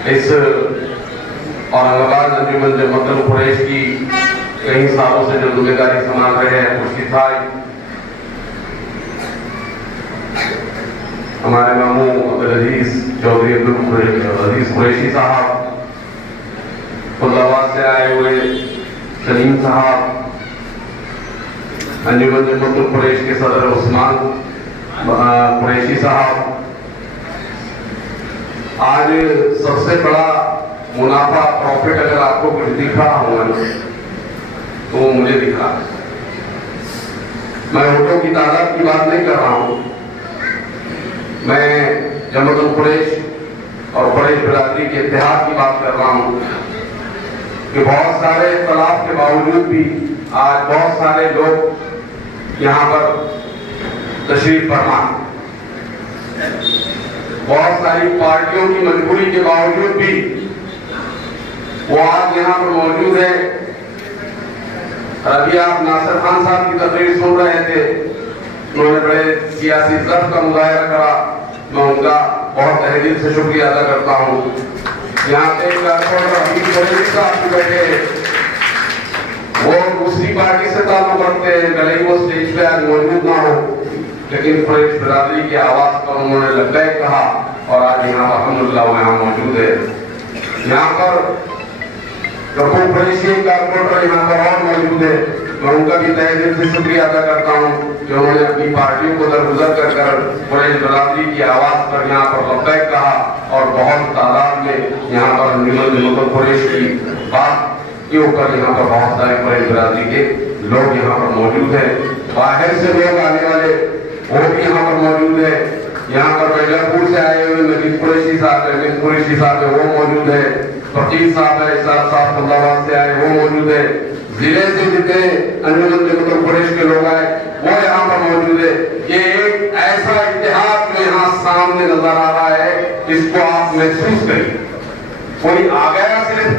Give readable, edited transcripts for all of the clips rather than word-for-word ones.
इस औरंगाबाद अंजुमन जमातुल कुरैश की कई सालों से जो जिम्मेदारी संभाल रहे हैं उसकी था हमारे मामू अब्दुल अजीज चौधरी अजीज कुरैशी साहब, फुल्लाबाद से आए हुए सलीम साहब, अंजुमन जमातुल कुरैश के सदर उस्मान कुरैशी साहब। आज सबसे बड़ा मुनाफा प्रॉफिट अगर आपको कुछ दिख रहा होगा तो वो मुझे दिख रहा है। मैं वोटों की तादाद की बात नहीं कर रहा हूं, मैं जमातुल कुरैश और कुरैश बिरादरी के इत्तेहाद की बात कर रहा हूं कि बहुत सारे इख्तिलाफ के बावजूद भी आज बहुत सारे लोग यहाँ पर तशरीफ फरमा, बहुत सारी पार्टियों की मजबूरी के बावजूद भी वो आज यहाँ पर मौजूद है। अभी आप नासिर खान साहब की तकरीर सुन रहे थे, उन्होंने बड़े सियासी ज़र्फ का मुजाहिरा करा, मैं उनका बहुत तहे दिल से शुक्रिया अदा करता हूँ। यहाँ पे बैठे, वो दूसरी पार्टी से ताल्लुक रखते हैं, भले ही वो स्टेज पे आज मौजूद ना हो, लेकिन कुरैश बिरादरी की आवाज पर उन्होंने लब्बैक कहा और आज यहाँ पर अल्हम्दुलिल्लाह वो यहाँ मौजूद है। यहाँ पर कपूर कुरैशी कारपोरेटर यहाँ पर और मौजूद है, मैं उनका भी तहे दिल से शुक्रिया अदा करता हूँ कि उन्होंने अपनी पार्टियों को दरगुजर कर कुरैश बिरादरी की आवाज पर यहाँ पर लब्बैक कहा और बहुत तादाद में यहाँ पर जमातुल कुरैश की बात के ऊपर यहाँ पर बहुत सारे कुरैश बिरादरी के लोग यहाँ पर मौजूद हैं। बाहर से लोग आने वाले वो भी यहाँ पर मौजूद है। यहाँ पर मिर्जापुर से आए हुए नजीब कुरैशी साहब है, कुरैशी साहब है, वो मौजूद है। फकीर साहब है, इसाक साहब फुल्लाबाद से आए, वो मौजूद है। जिले से जितने अंजुमन जमातुल कुरैश के लोग आए वो यहाँ पर मौजूद है। ये एक ऐसा इत्तेहाद जो यहाँ सामने नजर आ रहा है, इसको आप महसूस करिए। कोई आ गया सिर्फ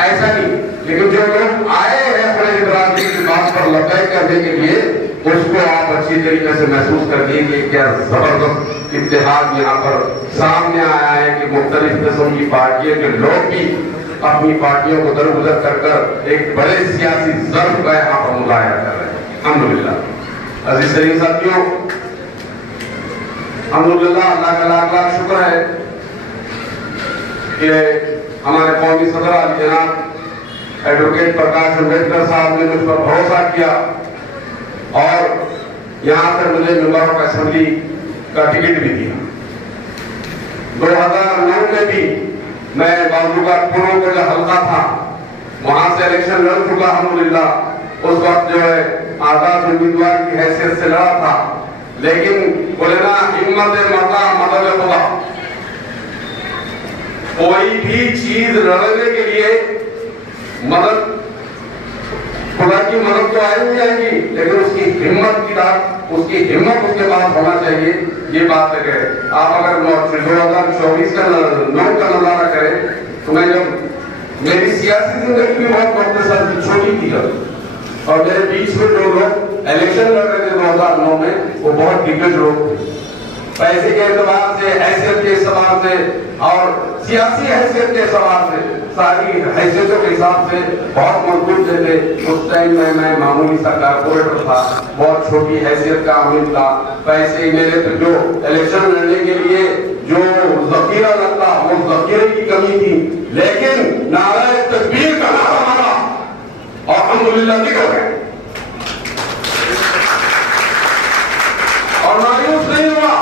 ऐसा नहीं, लेकिन जो लोग आए हैं कुरैश बिरादरी की बात पर लब्बैक करने के लिए, उसको आप अच्छी तरीके से महसूस कर लीजिए। क्या जबरदस्त इत्तेहाद यहाँ पर सामने आया है कि मुख्तलिफ किस्म की पार्टियों के लोग भी अपनी पार्टियों को दरगुजर कर एक बड़े सियासी ज़र्फ का यहाँ पर मुजाहिरा कर रहे हैं। अल्हम्दुलिल्लाह अज़ीज़ सलीम साथियों, अल्हम्दुलिल्लाह अल्लाह का लाख लाख शुक्र है कि हमारे कौमी सदर अली जनाब एडवोकेट प्रकाश अम्बेडकर साहब ने मुझ पर भरोसा किया और यहाँ से मुझे मेंबर ऑफ असेंबली का टिकट भी दिया। 2009 में भी मैं बाबूका पूर्व का जो हल्का था वहां से इलेक्शन लड़ चुका अल्हम्दुलिल्लाह। उस वक्त जो है आजाद उम्मीदवार की हैसियत से लड़ा था, लेकिन बोले ना हिम्मत मर्दा मदद खुदा, कोई भी चीज लड़ने के लिए मदद खुदा की मदद तो आएगी आएगी, लेकिन उसकी हिम्मत की बात, उसकी हिम्मत उसके पास होना चाहिए। ये बात है। आप अगर 2024 का 9 का नजारा करें तो मैं जब मेरी सियासी जिंदगी भी बहुत मुख्तसर थी, छोटी थी जब, और मेरे बीच में जो लोग इलेक्शन लड़ रहे थे 2009 में, वो बहुत दिग्गज लोग थे। पैसे के एतबार से, हैसियत के एतबार से और सियासी हैसियत के एतबार से, सारी हैसियतों के हिसाब से बहुत मजबूत थे। उस टाइम में मैं मामूली सा कारपोरेटर था, बहुत छोटी हैसियत का आमिल था। पैसे मेरे तो जो इलेक्शन लड़ने के लिए जो जखीरा लगता वो जखीरे की कमी थी, लेकिन नारा तकबीर का नारा मारा और अल्हम्दुलिल्लाह निकल गए और मायूस नहीं हुआ,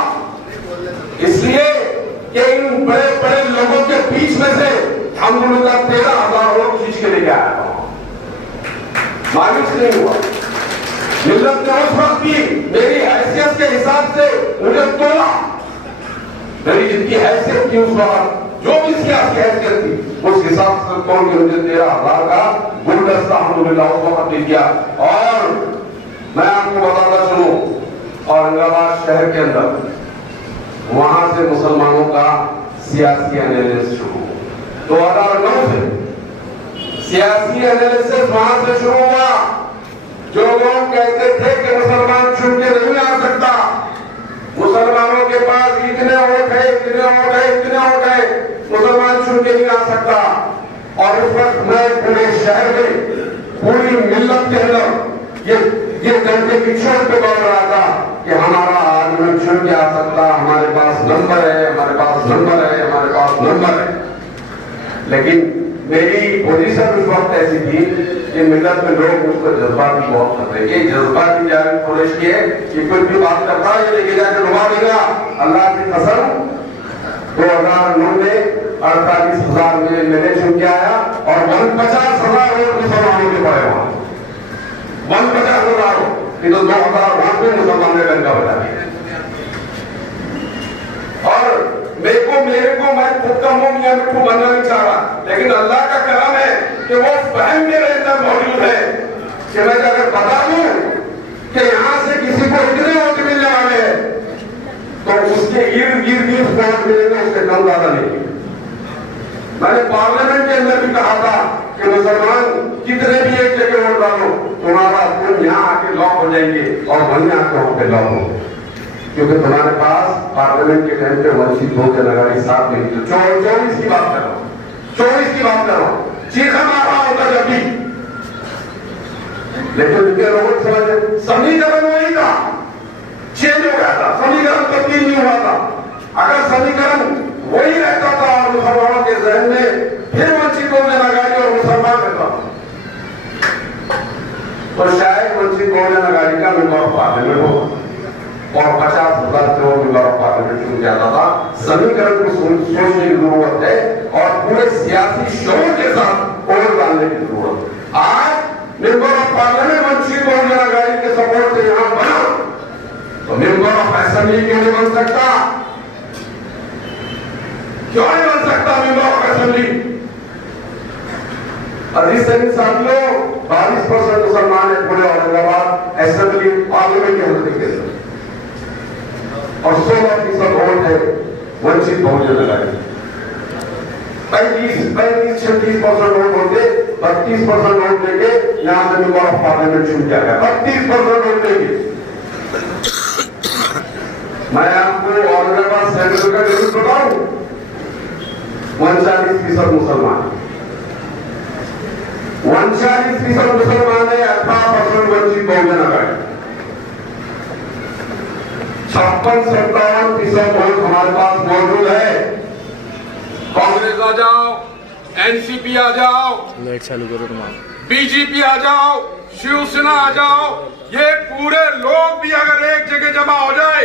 इसलिए कि इन बड़े बड़े लोगों के बीच में से अल्हम्दुलिल्लाह 13,000 वोट खींच के लेके आया। मायूस नहीं हुआ। मिल्लत ने उस वक्त भी मेरी हैसियत के हिसाब से मुझे तोला, मेरी जितनी हैसियत थी उस वक्त, जो भी सियासी हैसियत थी उस हिसाब से तोड़ के मुझे 13,000 का गुलदस्ता अल्हम्दुलिल्लाह उस वक्त दे दिया। और मैं आपको बताता चलूं, औरंगाबाद शहर के अंदर वहां से मुसलमानों का सियासी एनालिसिस शुरू 2009 से सियासी एनालिसिस वहां से शुरू हुआ। जो लोग कहते थे कि मुसलमान चुन के नहीं आ सकता, मुसलमानों के पास इतने वोट है, इतने वोट है, इतने वोट है, मुसलमान चुन के सकता। और उस वक्त मैं पूरे शहर में पूरी मिल्लत के अंदर ये करके पिछड़ पे बोल रहा था कि हमारा आदमी चुन के आ सकता, हमारे पास नंबर है, हमारे पास नंबर है, हमारे पास नंबर है। लेकिन मेरी पोजीशन उस वक्त ऐसी थी कि मिल्लत में लोग उसको जज्बाती बहुत करते हैं। ये जज्बाती जाहिर कुरैश की है कि कोई भी बात करता है ये लेके जाकर डुबा देगा। अल्लाह की कसम 2009 में 48,000 में मैंने चुन के आया और 50,000 लोग मुसलमानों के पड़े वहां 50,000 तो 2009 में मुसलमान ने डंका बजा दिया। और मेरे को मैं खुद का मुंह मियां मिट्ठू बनना नहीं चाह रहा, लेकिन अल्लाह का करम है कि वो फहम मेरे अंदर मौजूद है कि मैं अगर बता दूं कि यहां से किसी को इतने वोट मिलने वाले हैं तो उसके इर्द गिर्द वोट मिलेंगे, उससे कम ज्यादा नहीं। मैंने पार्लियामेंट के अंदर भी कहा था कि मुसलमान कितने भी एक जगह वोट डालो तुम्हारा तुम यहाँ आके लॉक हो जाएंगे और वहीं आके वहां पे लॉक हो, क्योंकि तुम्हारे पास पार्लियामेंट के टाइम पे वंचित बहुजन आघाड़ी साथ नहीं थी। 24 की बात कर रहा हूँ, 24 की बात कर रहा हूँ, चीखा मार रहा होता जब भी। लेकिन उनके लोगों को समझ समीकरण वही था, चेंज हो गया था, समीकरण तब्दील नहीं हुआ था। अगर समीकरण वही रहता था और मुसलमानों के जहन में फिर वंचित बहुजन आघाड़ी और मुसलमान रहता तो शायद वंचित बहुजन आघाड़ी का मेंबर पार्लियामेंट होगा और 50,000 से वो मेंबर ऑफ पार्लियामेंट चुन जाता था। समीकरण को सोचने की जरूरत है और पूरे सियासी शोर के साथ और डालने की जरूरत है। आज member of parliament Vanchit Bahujan Aghadi के सपोर्ट से यहां बना तो मेंबर ऑफ असेंबली क्यों नहीं बन सकता? क्यों नहीं बन सकता मेंबर ऑफ असेंबली? और इस साथियों 22% मुसलमान है पूरे औरंगाबाद असेंबली पार्लियामेंट के हल्के के अंदर और 16% वोट है वंचित बहुजन आघाड़ी। 35-36% वोट होते 32% वोट लेके यहां से मेंबर ऑफ पार्लियामेंट चुन किया गया। 32% वोट लेके मैं आपको औरंगाबाद सेंट्रल का जरूर बताऊं 39% मुसलमान 39% मुसलमान है, 18% वंचित बहुजन आघाड़ी, 56-57% वोट हमारे पास मौजूद है। कांग्रेस आ जाओ, एनसीपी आ जाओ, लाइट चालू करो तुम्हारा, बीजेपी आ जाओ, शिवसेना आ जाओ, ये पूरे लोग भी अगर एक जगह जमा हो जाए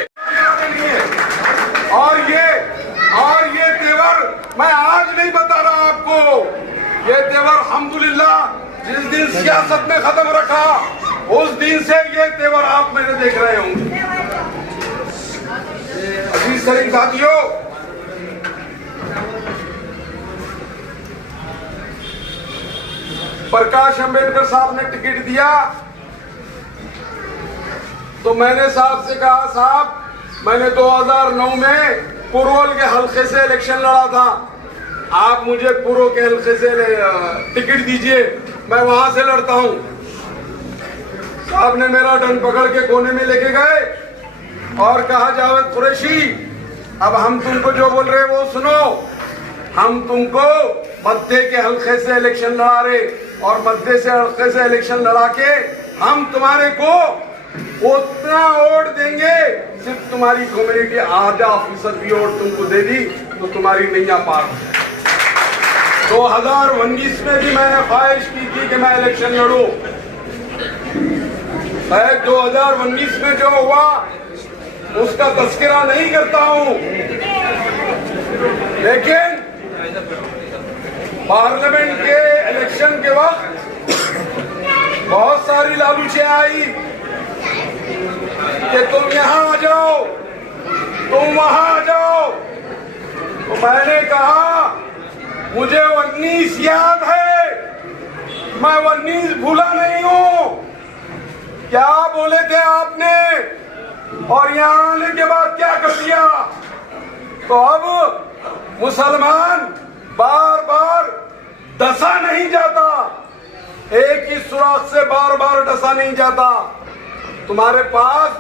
और ये तेवर मैं आज नहीं बता रहा आपको, ये तेवर अल्हम्दुलिल्लाह जिस दिन सियासत में खत्म रखा उस दिन से ये तेवर आप मेरे देख रहे होंगे। अजीज शरीफ साथियों, प्रकाश अंबेडकर साहब ने टिकट दिया तो मैंने साहब से कहा, साहब मैंने 2009 में पुरोल के हल्के से इलेक्शन लड़ा था, आप मुझे पुरो के हल्के से टिकट दीजिए, मैं वहां से लड़ता हूं। साहब ने मेरा डंड पकड़ के कोने में लेके गए और कहा, जावेद कुरैशी अब हम तुमको जो बोल रहे वो सुनो, हम तुमको मध्य के हल्के से इलेक्शन लड़ा रहे और मध्य से हल्के से इलेक्शन लड़ा के हम तुम्हारे को उतना वोट देंगे, सिर्फ तुम्हारी कम्युनिटी आधा फीसद भी वोट तुमको दे दी तो तुम्हारी नैया पार। 2019 में भी मैंने ख्वाहिश की थी कि मैं इलेक्शन लड़ूं, 2019 में जो हुआ उसका तस्करा नहीं करता हूं, लेकिन पार्लियामेंट के इलेक्शन के वक्त बहुत सारी लालूचें आई कि तुम यहां आ जाओ, तुम वहां आ जाओ, तो मैंने कहा मुझे 19 याद है, मैं 19 भूला नहीं हूं। क्या बोले थे आपने और यहां आने के बाद क्या कर दिया? तो अब मुसलमान बार बार डसा नहीं जाता, एक ही सुराख से बार बार डसा नहीं जाता। तुम्हारे पास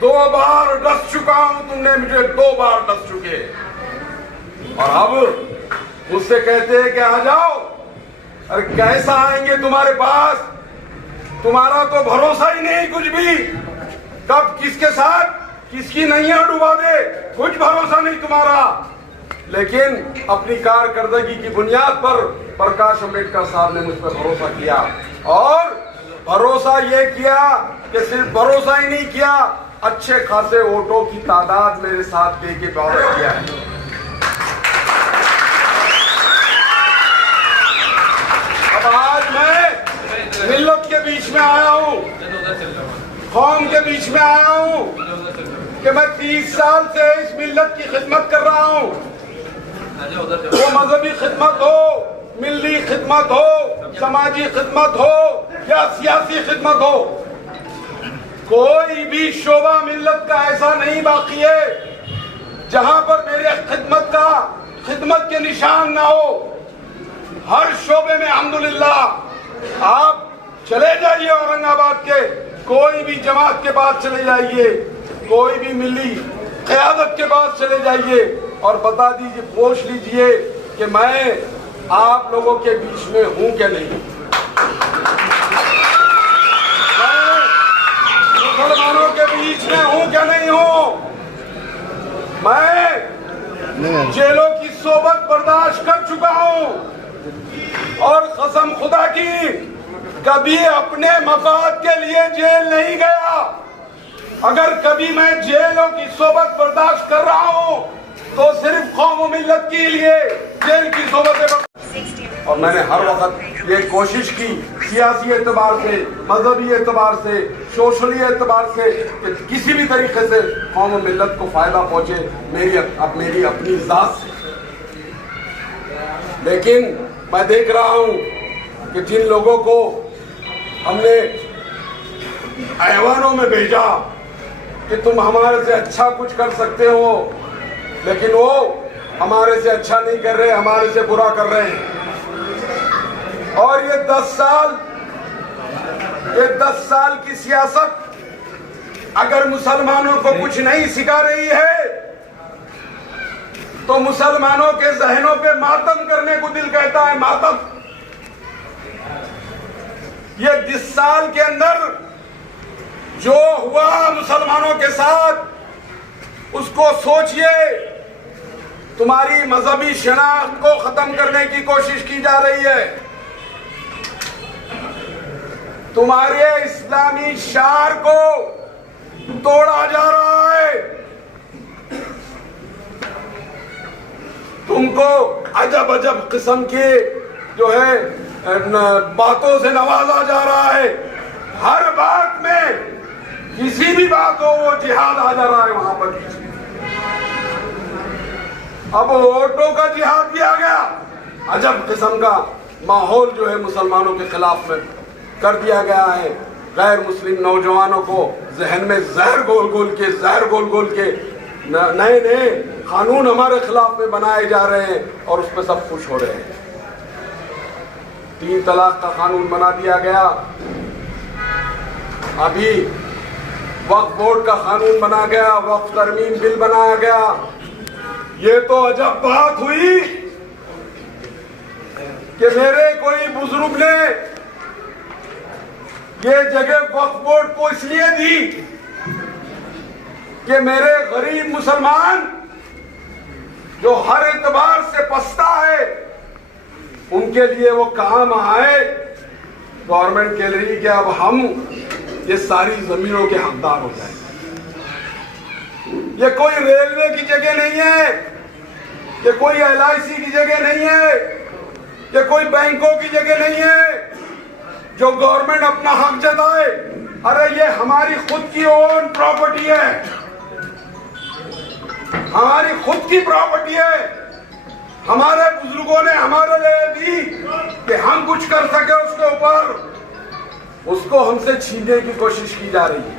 2 बार डस चुका हूं, तुमने मुझे 2 बार डस चुके और अब मुझसे कहते हैं कि आ जाओ। अरे कैसा आएंगे तुम्हारे पास, तुम्हारा तो भरोसा ही नहीं कुछ भी, कब किसके साथ किसकी नैया डुबा दे, कुछ भरोसा नहीं तुम्हारा। लेकिन अपनी कारकर्दगी की बुनियाद पर प्रकाश अम्बेडकर साहब ने मुझ पर भरोसा किया, और भरोसा ये किया कि सिर्फ भरोसा ही नहीं किया, अच्छे खासे वोटों की तादाद मेरे साथ दे के वादा किया है। अब आज मैं मिल्लत के बीच में आया हूँ, कौम के बीच में आया हूँ कि मैं 30 साल से इस मिल्लत की खिदमत कर रहा हूँ। वो मजहबी खिदमत हो, मिल्ली खिदमत हो, समाजी खिदमत हो या सियासी खिदमत हो, कोई भी शोबा मिल्लत का ऐसा नहीं बाकी है जहां पर मेरे खिदमत के निशान ना हो। हर शोबे में अल्हम्दुलिल्लाह। आप चले जाइए औरंगाबाद के कोई भी जमात के पास चले जाइए, कोई भी मिली क़यादत के पास चले जाइए और बता दीजिए, पूछ लीजिए कि मैं आप लोगों के बीच में हूं क्या नहीं। मैं मुसलमानों के बीच में हूं क्या नहीं हूं। मैं जेलों की सोबत बर्दाश्त कर चुका हूं और कसम खुदा की कभी अपने मफाद के लिए जेल नहीं गया। अगर कभी मैं जेलों की सोबत बर्दाश्त कर रहा हूं तो सिर्फ कौम और मिल्लत के लिए जेल की सोबत। और मैंने हर वक्त ये कोशिश की सियासी एतबार से, मजहबी एतबार से, सोशली एतबार से कि किसी भी तरीके से कौम और मिल्लत को फायदा पहुंचे मेरी अपनी जात से। लेकिन मैं देख रहा हूं कि जिन लोगों को हमने ऐवानों में भेजा कि तुम हमारे से अच्छा कुछ कर सकते हो, लेकिन वो हमारे से अच्छा नहीं कर रहे, हमारे से बुरा कर रहे हैं। और ये 10 साल की सियासत अगर मुसलमानों को कुछ नहीं सिखा रही है तो मुसलमानों के जहनों पे मातम करने को दिल कहता है। मातम ये 10 साल के अंदर जो हुआ मुसलमानों के साथ उसको सोचिए। तुम्हारी मजहबी शनाख्त को खत्म करने की कोशिश की जा रही है, तुम्हारे इस्लामी शार को तोड़ा जा रहा है, तुमको अजब अजब किस्म के जो है बातों से नवाजा जा रहा है। हर बात में किसी भी बात हो वो जिहाद आ जा रहा है वहां पर। अब वोटों का जिहाद भी आ गया। अजब किस्म का माहौल जो है मुसलमानों के खिलाफ में कर दिया गया है। गैर मुस्लिम नौजवानों को जहन में जहर गोल गोल के नए नए कानून हमारे खिलाफ में बनाए जा रहे हैं और उस पर सब खुश हो रहे हैं। 3 तलाक का कानून बना दिया गया, अभी वक्फ बोर्ड का कानून बना गया, वक्फ तरमीम बिल बनाया गया। ये तो अजब बात हुई कि मेरे कोई बुजुर्ग ने ये जगह वक्फ बोर्ड को इसलिए दी कि मेरे गरीब मुसलमान जो हर एतबार से पछता है उनके लिए वो काम आए। गवर्नमेंट कह रही कि अब हम ये सारी जमीनों के हकदार हो जाए। ये कोई रेलवे की जगह नहीं है, ये कोई LIC की जगह नहीं है, ये कोई बैंकों की जगह नहीं है जो गवर्नमेंट अपना हक जताए। अरे ये हमारी खुद की ओन प्रॉपर्टी है, हमारी खुद की प्रॉपर्टी है। हमारे बुजुर्गों ने हमारे लिए दी कि हम कुछ कर सके उसके ऊपर, उसको हमसे छीनने की कोशिश की जा रही है।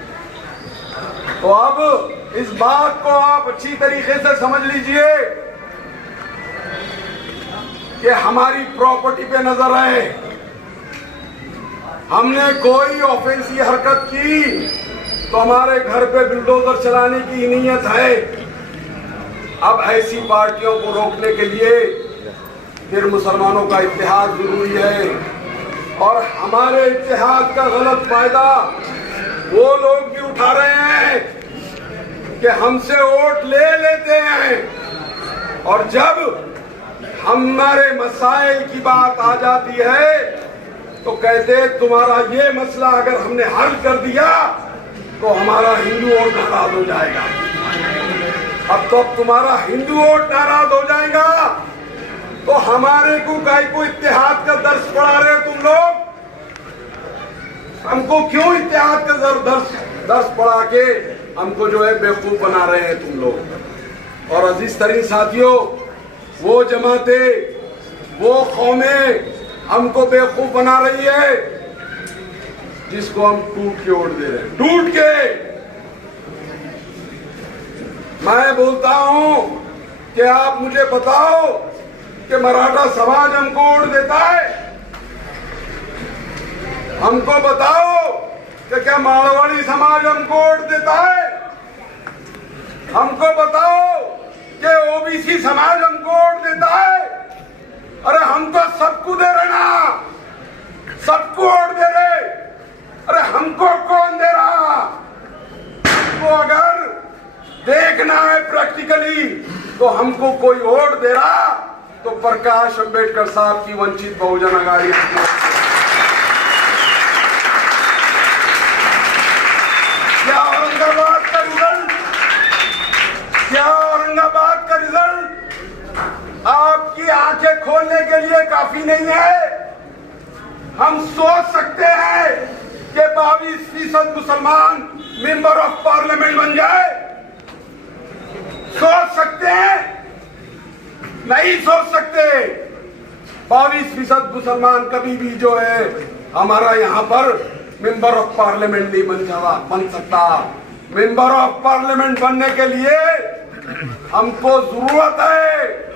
तो अब इस बात को आप अच्छी तरीके से समझ लीजिए कि हमारी प्रॉपर्टी पे नजर आए। हमने कोई ऑफेंसिव हरकत की तो हमारे घर पे बुलडोजर चलाने की नीयत है। अब ऐसी पार्टियों को रोकने के लिए फिर मुसलमानों का इत्तेहाद जरूरी है। और हमारे इत्तेहाद का गलत फायदा वो लोग भी उठा रहे हैं कि हमसे वोट ले लेते हैं, और जब हमारे मसाइल की बात आ जाती है तो कहते तुम्हारा ये मसला अगर हमने हल कर दिया तो हमारा हिंदू वोट नाराज हो जाएगा। अब तो तुम्हारा हिंदू वोट नाराज हो जाएगा तो हमारे को गाय को इत्तेहाद का दर्श पढ़ा रहे हो तुम लोग। हमको क्यों इत्तेहाद का दर्श पढ़ा के हमको जो है बेवकूफ बना रहे हैं तुम लोग। और अजीज तरीन साथियों, वो जमातें, वो कौमें हमको बेवकूफ बना रही है जिसको हम टूट के वोट दे रहे हैं। टूट के मैं बोलता हूं कि आप मुझे बताओ कि मराठा समाज हमको वोट देता है? हमको बताओ कि क्या मारवाड़ी समाज हमको वोट देता है? हमको बताओ कि ओबीसी समाज हमको वोट देता है? अरे हम तो सबको दे रहे ना, सबको वोट दे रहे। अरे हमको कौन दे रहा? हमको अगर देखना है प्रैक्टिकली तो हमको कोई वोट दे रहा तो प्रकाश अंबेडकर साहब की वंचित बहुजन आघाड़ी। क्या औरंगाबाद का रिजल्ट, क्या औरंगाबाद का रिजल्ट आपकी आंखें खोलने के लिए काफी नहीं है? हम सोच सकते हैं कि 22% मुसलमान मेंबर ऑफ पार्लियामेंट बन जाए? सोच सकते हैं? नहीं सोच सकते। 22% मुसलमान कभी भी जो है हमारा यहाँ पर मेंबर ऑफ पार्लियामेंट नहीं बन सकता। मेंबर ऑफ पार्लियामेंट बनने के लिए हमको जरूरत है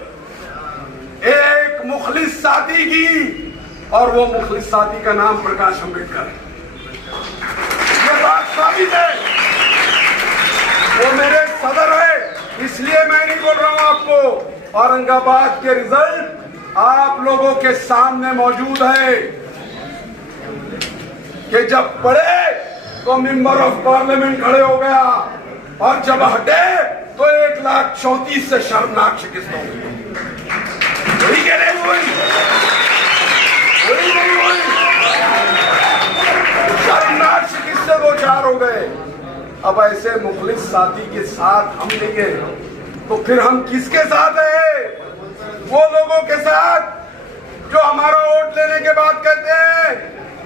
एक मुखलिस साथी की, और वो मुखलिस साथी का नाम प्रकाश अंबेडकर है। ये बात साबित है। वो मेरे सदर है, इसलिए मैं नहीं बोल रहा हूं आपको। औरंगाबाद के रिजल्ट आप लोगों के सामने मौजूद है कि जब पढ़े तो मेंबर ऑफ पार्लियामेंट खड़े हो गया, और जब हटे तो 1,34,000 से शर्मनाक शिकस्त हो गई। वही के नहीं हुई, वही नहीं हुई, शर्मनाक शिकस्त से 2-4 हो गए। अब ऐसे मुखलिस साथी के साथ हम लेंगे तो फिर हम किसके साथ हैं? वो लोगों के साथ जो हमारा वोट लेने के बाद कहते हैं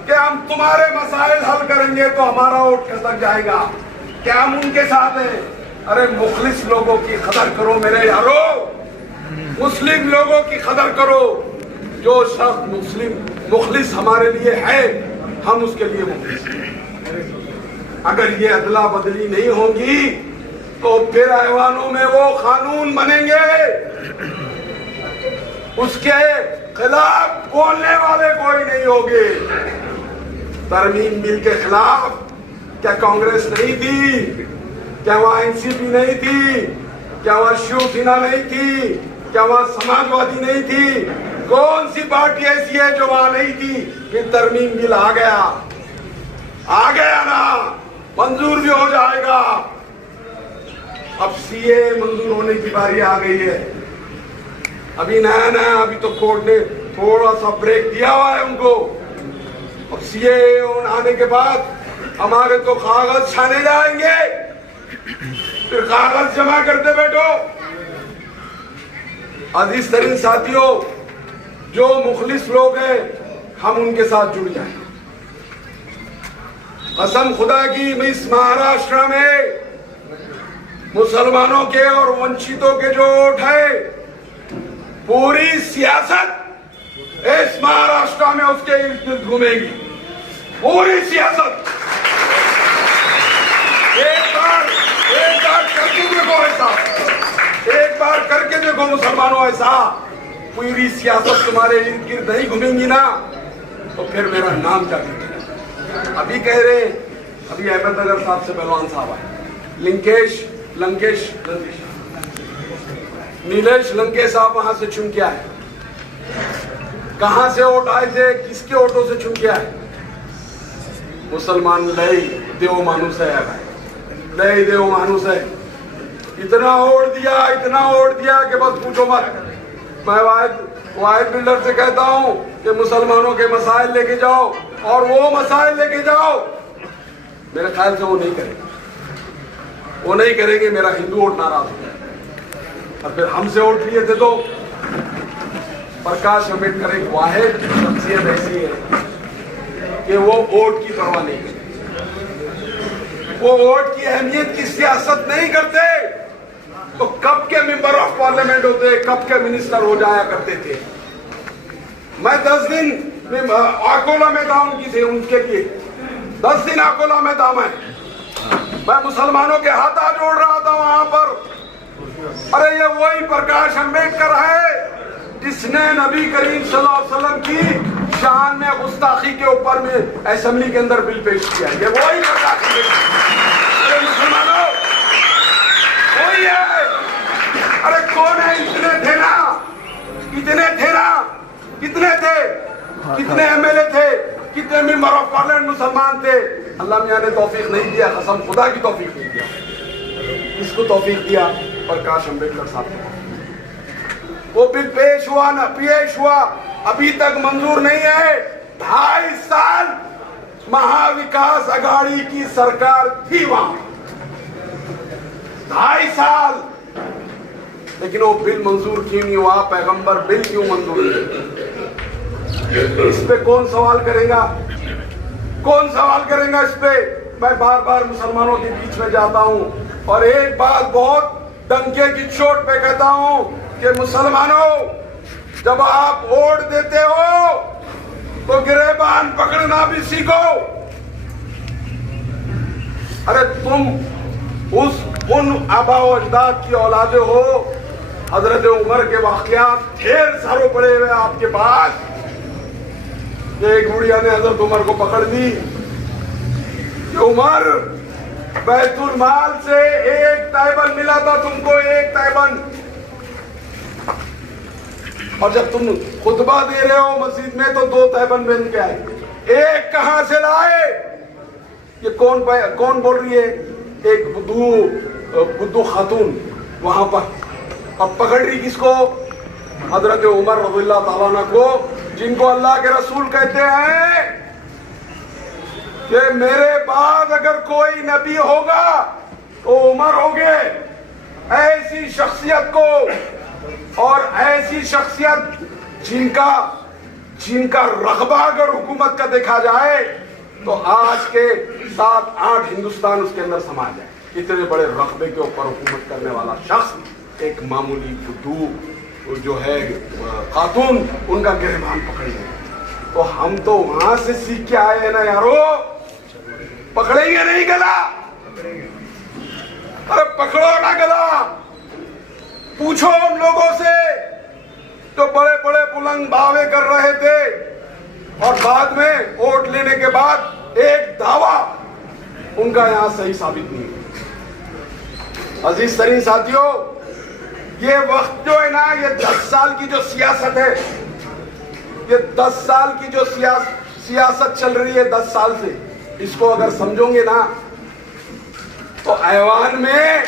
कि हम तुम्हारे मसाइल हल करेंगे तो हमारा वोट खसक जाएगा। क्या हम उनके साथ हैं? अरे मुखलिस लोगों की कदर करो मेरे यारो, मुस्लिम लोगों की कदर करो। जो शख्स मुखलिस हमारे लिए है हम उसके लिए मुखलिस। अगर ये अदला बदली नहीं होगी तो फिर ऐवानों में वो कानून बनेंगे, उसके खिलाफ बोलने वाले कोई नहीं होंगे। तरमीम बिल के खिलाफ क्या कांग्रेस नहीं थी? क्या वहां एनसीपी नहीं थी? क्या वहां शिवसेना नहीं थी? क्या वहां समाजवादी नहीं थी? कौन सी पार्टी ऐसी है जो वहां नहीं थी? फिर तरमीम बिल आ गया ना, मंजूर भी हो जाएगा। अब सीए मंजूर होने की बारी आ गई है। अभी नया अभी तो कोर्ट ने थोड़ा सा ब्रेक दिया हुआ है उनको। अब सीए आने के बाद हमारे तो कागज छाने जाएंगे, फिर कागज जमा करते बैठो। अजीज तरीन साथियों, जो मुखलिस लोग हैं हम उनके साथ जुड़ जाएं। कसम खुदा की, मैं इस महाराष्ट्र में मुसलमानों के और वंचितों के जो वोट है, पूरी सियासत इस महाराष्ट्र में उसके इर्द गिर्द घूमेगी। पूरी सियासत। एक बार करके देखो ऐसा, एक बार करके देखो मुसलमानों ऐसा। पूरी सियासत तुम्हारे इर्द गिर्द नहीं घूमेंगी ना तो फिर मेरा नाम क्या लीजिएगा? अभी कह रहे, अभी अहमदनगर साहब से पहलवान साहब आए, नीलेश लंकेश साहब वहां से चुन के आए। कहां से वोट आए थे, किसके वोटों से चुन के आए? मुसलमान लय देव मानुस है भाई, लय देव मानुस है। इतना वोट दिया कि बस पूछो मत। मैं वाहिद बिल्डर से कहता हूं कि मुसलमानों के मसाइल लेके जाओ और वो मसाइल लेके जाओ। मेरे ख्याल से वो नहीं करेंगे। मेरा हिंदू वोट नाराज हो गया और फिर हमसे वोट लिए थे। तो प्रकाश अम्बेडकर एक वाहिद शख्सियत ऐसी है कि वो वोट की परवाह नहीं करते, वो वोट की अहमियत की सियासत नहीं करते। तो कब के मेंबर ऑफ पार्लियामेंट होते, कब के मिनिस्टर हो जाया करते थे। मैं 10 दिन अकोला में था उनके लिए 10 दिन अकोला में था। मैं मुसलमानों के हाथ जोड़ रहा था वहां पर। अरे ये वही प्रकाश अम्बेडकर है जिसने नबी करीम सल्लल्लाहु अलैहि वसल्लम की शान में गुस्ताखी के ऊपर में असेंबली के अंदर बिल पेश किया। ये वही प्रकाश अम्बेडकर। अरे मुसलमानों वही है। अरे कौन है? इतने थे ना, कितने थे, कितने एमएलए थे, कितने मेंबर ऑफ पार्लियामेंट मुसलमान थे। अल्लाह मियां ने तौफीक नहीं दिया, कसम खुदा की तौफीक नहीं दिया। इसको तौफीक दिया प्रकाश अम्बेडकर साहब को। वो बिल पेश हुआ, अभी तक मंजूर नहीं है। 2.5 साल महाविकास अघाड़ी की सरकार थी वहां, 2.5 साल, लेकिन वो बिल मंजूर क्यों नहीं हुआ? पैगंबर बिल क्यों मंजूर नहीं? इस पे कौन सवाल करेगा? इस पे? मैं बार बार मुसलमानों के बीच में जाता हूं और एक बात बहुत डंके की चोट पे कहता हूं कि मुसलमानों, जब आप वोट देते हो तो गिरेबान पकड़ना भी सीखो। अरे तुम उन आबा व अजदाद की औलादे हो। हजरत उमर के वाकयात ढेर सारे पड़े हुए आपके पास। एक बुढ़िया ने हजरत उमर को पकड़ ली कि उमर, बैतुल माल से 1 तैबन मिला था तुमको, 1 तैबन, और जब तुम खुतबा दे रहे हो मस्जिद में तो 2 तैबन बन के आए। 1 कहां से लाए? ये कौन बोल रही है? एक बुद्धू खातून वहां पर। अब पकड़ रही किसको? हजरत उमर रज़ियल्लाहु ताला अन्हु को, जिनको अल्लाह के रसूल कहते हैं कि मेरे बाद अगर कोई नबी होगा तो उमर होंगे। ऐसी शख्सियत को, और ऐसी शख्सियत जिनका रगबा अगर हुकूमत का देखा जाए तो आज के 7-8 हिंदुस्तान उसके अंदर समा जाए। इतने बड़े रगबे के ऊपर हुकूमत करने वाला शख्स एक मामूली बुद्धू जो है खातून, उनका गिरबान पकड़ लिया। तो हम तो वहां से सीख के आए हैं ना यारो, पकड़ेंगे नहीं गला। अरे पकड़ो ना गला। पूछो उन लोगों से जो बड़े बड़े बुलंद दावे कर रहे थे और बाद में वोट लेने के बाद एक दावा उनका यहां सही साबित नहीं हुआ। अजीज तरीन साथियों, ये वक्त जो है ना, ये 10 साल की जो सियासत है, ये 10 साल की जो सियासत चल रही है 10 साल से, इसको अगर समझोगे ना तो ऐवान में,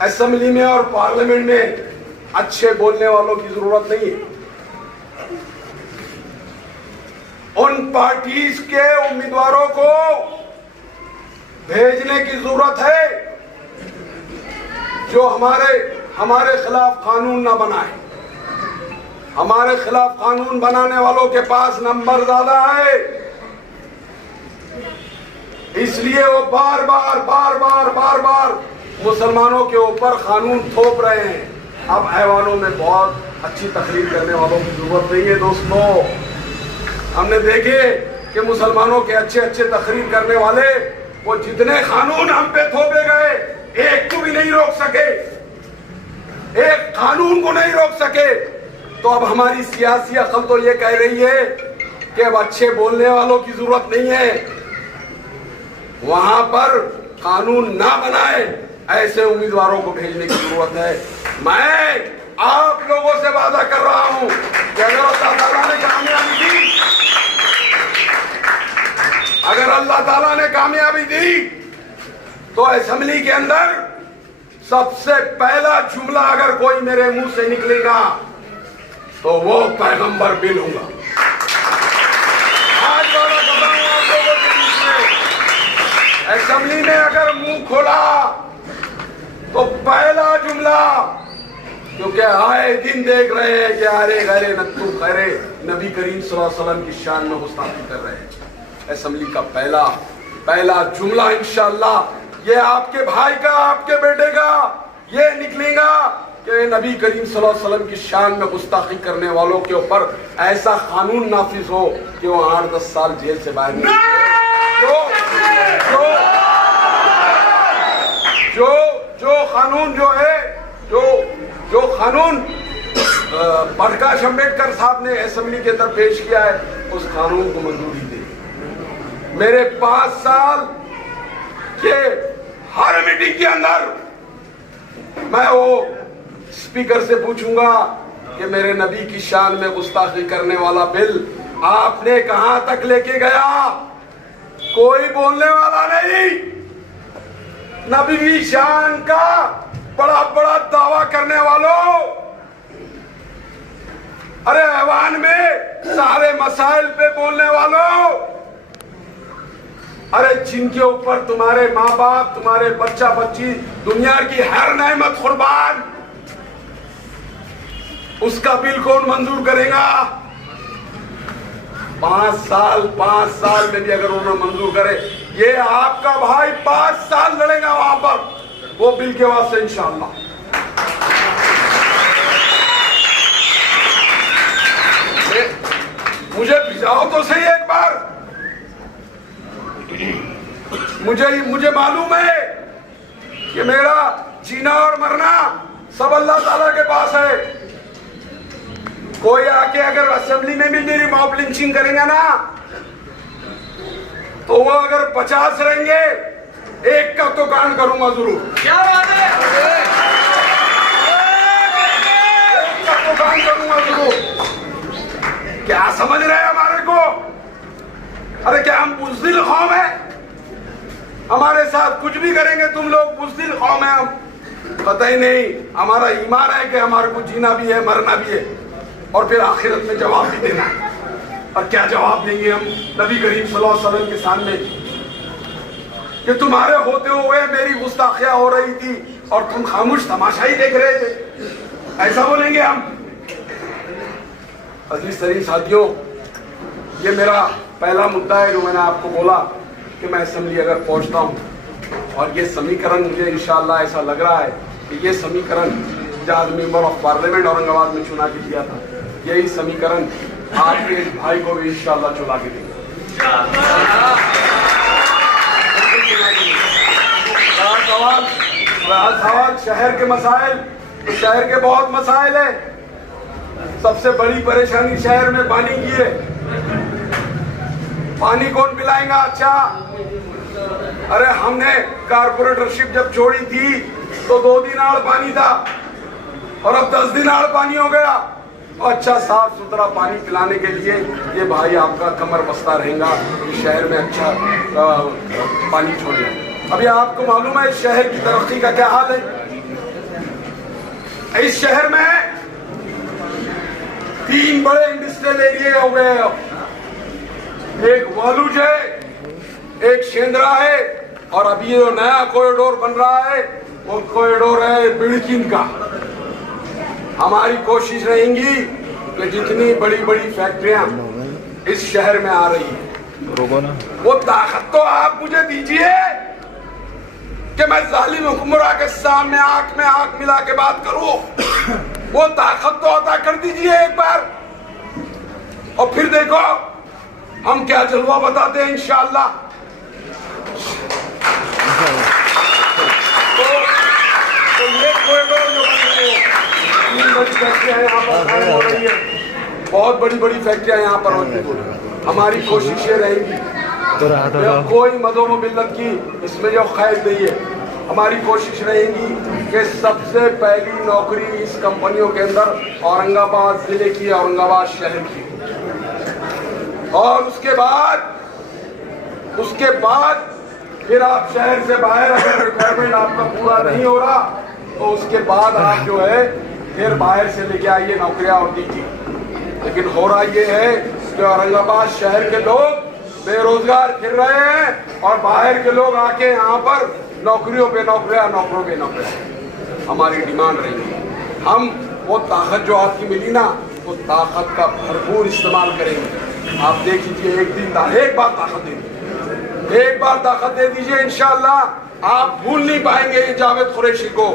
असेंबली में और पार्लियामेंट में अच्छे बोलने वालों की जरूरत नहीं है। उन पार्टीज के उम्मीदवारों को भेजने की जरूरत है जो हमारे खिलाफ कानून ना बनाए। हमारे खिलाफ कानून बनाने वालों के पास नंबर ज्यादा है, इसलिए वो बार बार मुसलमानों के ऊपर कानून थोप रहे हैं। अब ऐवानों में बहुत अच्छी तकरीर करने वालों की जरूरत नहीं है दोस्तों। हमने देखे कि मुसलमानों के अच्छे तकरीर करने वाले, वो जितने कानून हम पे थोपे गए, एक को भी नहीं रोक सके, एक कानून को नहीं रोक सके। तो अब हमारी सियासी अकल तो ये कह रही है कि अब अच्छे बोलने वालों की जरूरत नहीं है, वहां पर कानून ना बनाए ऐसे उम्मीदवारों को भेजने की जरूरत है। मैं आप लोगों से वादा कर रहा हूं कि अगर अल्लाह ताला ने कामयाबी दी, अगर अल्लाह ताला ने कामयाबी दी तो असेंबली के अंदर सबसे पहला जुमला अगर कोई मेरे मुंह से निकलेगा तो वो पैगंबर बिल होगा। आज वाला बताऊं आप लोगों के बीच में, असेंबली में अगर मुंह खोला तो पहला जुमला, क्योंकि आए दिन देख रहे हैं कि अरे गरे नत्तू खैरे नबी करीम सल्लल्लाहु अलैहि वसल्लम की शान में गुस्ताखी कर रहे हैं। असेंबली का पहला जुमला इंशाअल्लाह ये आपके भाई का, आपके बेटे का ये निकलेगा कि नबी करीम सल्लल्लाहु अलैहि वसल्लम की शान में गुस्ताखी करने वालों के ऊपर ऐसा कानून नाफिज हो कि वो 8-10 साल जेल से बाहर जो कानून जो है जो कानून प्रकाश अम्बेडकर साहब ने असेंबली के अंदर पेश किया है, उस कानून को मंजूरी दे। मेरे 5 साल के हर मीटिंग के अंदर मैं वो स्पीकर से पूछूंगा कि मेरे नबी की शान में गुस्ताखी करने वाला बिल आपने कहां तक लेके गया। कोई बोलने वाला नहीं। नबी की शान का बड़ा बड़ा दावा करने वालों, अरे ऐवान में सारे मसाइल पे बोलने वालों, अरे जिनके ऊपर तुम्हारे माँ बाप, तुम्हारे बच्चा बच्ची, दुनिया की हर नेमत कुर्बान, उसका बिल कौन मंजूर करेगा। 5 साल में भी अगर उन्होंने मंजूर करे, ये आपका भाई 5 साल लड़ेगा वहां पर वो बिल के वास्ते इंशाअल्लाह। मुझे भिजाओ तो सही एक बार। मुझे मालूम है कि मेरा जीना और मरना सब अल्लाह ताला के पास है। कोई आके अगर असेंबली में भी मेरी मॉब लिंचिंग करेंगे ना, तो वो अगर 50 रहेंगे, एक का तो कांड करूंगा जरूर। क्या बात है? एक का तो कांड करूंगा जरूर। क्या समझ रहे हैं हमारे को? अरे क्या हम बुज़दिल कौम है? हमारे साथ कुछ भी करेंगे तुम लोग, बुज़दिल कौम है हम? कतई नहीं। हमारा ईमान है कि हमारे को जीना भी है, मरना भी है, और फिर आखिरत में जवाब भी देना है। और क्या जवाब देंगे हम नबी करीम सल्लल्लाहु अलैहि वसल्लम के सामने कि तुम्हारे होते हुए मेरी गुस्ताखियां हो रही थी और तुम खामोश तमाशा ही देख रहे थे? ऐसा बोलेंगे हम? अजीज तरीन साथियों, ये मेरा पहला मुद्दा है जो मैंने आपको बोला कि मैं असेंबली अगर पहुंचता हूं और ये समीकरण मुझे इंशाअल्लाह ऐसा लग रहा है कि ये समीकरण जहाँ मेंबर ऑफ पार्लियामेंट औरंगाबाद में चुना के दिया था, यही समीकरण आपके इस भाई को भी इंशाअल्लाह चुना के देंगे। सवाल शहर के मसाइल, तो शहर के बहुत मसाइल है। सबसे बड़ी परेशानी शहर में पानी की है। पानी कौन पिलाएगा? अच्छा, अरे हमने कारपोरेटरशिप जब छोड़ी थी तो 2 दिन आड़ पानी था और अब 10 दिन आड़ पानी हो गया। अच्छा साफ सुथरा पानी पिलाने के लिए ये भाई आपका कमर बस्ता रहेगा कि शहर में अच्छा पानी छोड़े। अभी आपको मालूम है शहर की तरक्की का क्या हाल है? इस शहर में 3 बड़े इंडस्ट्रियल एरिया हो गए। एक वालूज है, एक शेंद्रा है, और अभी जो नया कॉरिडोर बन रहा है वो कॉरिडोर है बिड़किन का। हमारी कोशिश रहेगी कि जितनी बड़ी बड़ी फैक्ट्रियां इस शहर में आ रही हैं, वो ताकत तो आप मुझे दीजिए कि मैं जालिम हुक्मरान के सामने आंख में आंख मिला के बात करूं। वो ताकत तो अता कर दीजिए एक बार, और फिर देखो हम क्या जलवा बताते हैं इंशाअल्लाह। तो ये कॉरिडोर जो बन रहे हैं, 3 बड़ी फैक्ट्रियां यहाँ पर कायम हो रही है, बहुत बड़ी बड़ी फैक्ट्रियां यहाँ पर होती। हमारी कोशिश ये रहेगी कोई मज़हब व मिल्लत की इसमें जो खैर नहीं है, हमारी कोशिश रहेगी कि सबसे पहली नौकरी इस कंपनियों के अंदर औरंगाबाद जिले की, औरंगाबाद शहर की, और उसके बाद फिर आप शहर से बाहर अगर रिक्वायरमेंट आपका पूरा नहीं हो रहा तो उसके बाद आप जो है फिर बाहर से लेके आइए नौकरियां और दीजिए। लेकिन हो रहा ये है कि औरंगाबाद शहर के लोग बेरोजगार फिर रहे हैं और बाहर के लोग आके यहाँ पर नौकरियों पे नौकरियां, नौकरों पे नौकरियां। हमारी डिमांड रही, हम वो ताकत जो आपकी मिली ना, वो ताकत का भरपूर इस्तेमाल करेंगे। आप देख लीजिए, एक बार ताकत दे दीजिए, एक बार ताकत दे दीजिए, इंशाअल्लाह आप भूल नहीं पाएंगे ये जावेद कुरैशी को।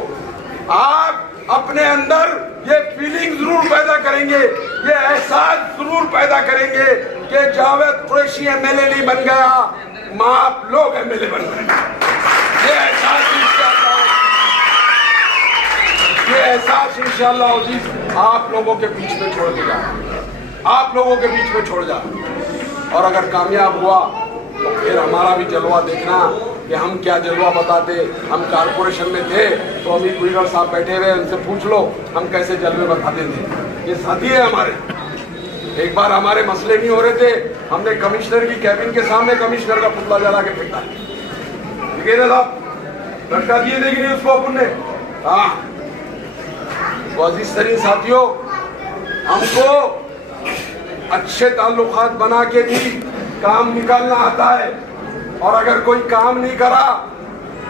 आप अपने अंदर ये फीलिंग जरूर पैदा करेंगे, ये एहसास जरूर पैदा करेंगे कि जावेद कुरैशी एमएलए नहीं बन गया, आप लोग एमएलए बन गए। ये एहसास इंशाअल्लाह अजीज आप लोगों के बीच में छोड़ के जाए, आप लोगों के बीच में छोड़ जाए। और अगर कामयाब हुआ तो फिर हमारा भी जलवा देखना कि हम क्या जलवा बताते। हम कारपोरेशन में थे तो अमीर गुजर साहब बैठे हुए, उनसे पूछ लो हम कैसे जलवे बताते थे। ये साथी है हमारे। एक बार हमारे मसले नहीं हो रहे थे, हमने कमिश्नर की कैबिन के सामने कमिश्नर का पुतला जला के फेंका, ठीक है ना साहब, लटका दिए थे कि नहीं उसको अपन ने। हाँ, तो अजीज तरीन साथियों, हमको अच्छे ताल्लुकात बना के भी काम निकालना आता है, और अगर कोई काम नहीं करा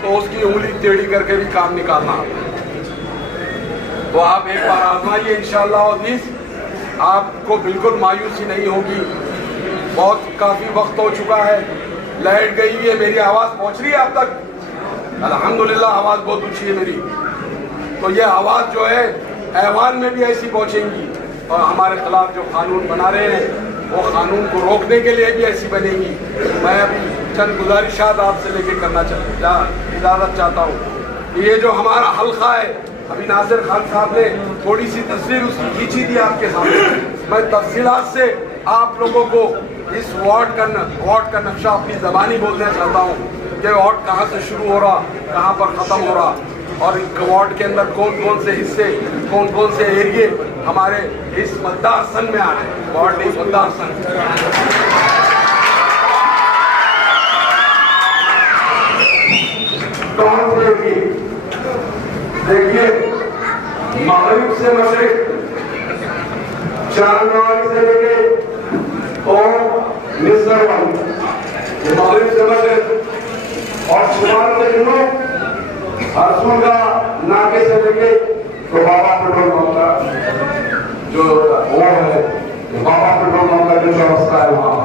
तो उसकी उंगली टेढ़ी करके भी काम निकालना आता है। तो आप एक बार आजमाइए, इंशाअल्लाह अजीज आपको बिल्कुल मायूसी नहीं होगी। बहुत काफी वक्त हो चुका है, लाइट गई हुई है, मेरी आवाज पहुंच रही है आप तक? अल्हम्दुलिल्लाह आवाज बहुत ऊंची है मेरी। तो ये आवाज जो है ऐवान में भी ऐसी पहुंचेंगी, और हमारे खिलाफ जो कानून बना रहे हैं वो कानून को रोकने के लिए भी ऐसी बनेगी। मैं अभी चंद गुजारिशात आपसे लेके करना इजाजत चाहता हूँ। ये जो हमारा हल्का है, अभी नासिर खान साहब ने थोड़ी सी तस्वीर उसकी खींची थी आपके सामने। मैं तफसीलात से आप लोगों को इस वार्ड का नक्शा अपनी ज़बानी बोलना चाहता हूँ कि वार्ड कहाँ से शुरू हो रहा, कहाँ पर ख़त्म हो रहा, और वार्ड के अंदर कौन कौन से हिस्से, कौन कौन से एरिए हमारे इस मतदार संघ में आ रहे हैं। वार्ड नहीं, मतदार संघ। कौन से एरिए? देखिए, मगरिब से मशरिक, चांदनवाड़ी से लेके और निसरवाड़ी, मगरिब से मशरिक, और शुमाल से जुनूब, हरसूल का नाके से लेके तो बाबा पेट्रोल पंप का जो वो है, बाबा पेट्रोल पंप का जो चौरस्ता है, वहाँ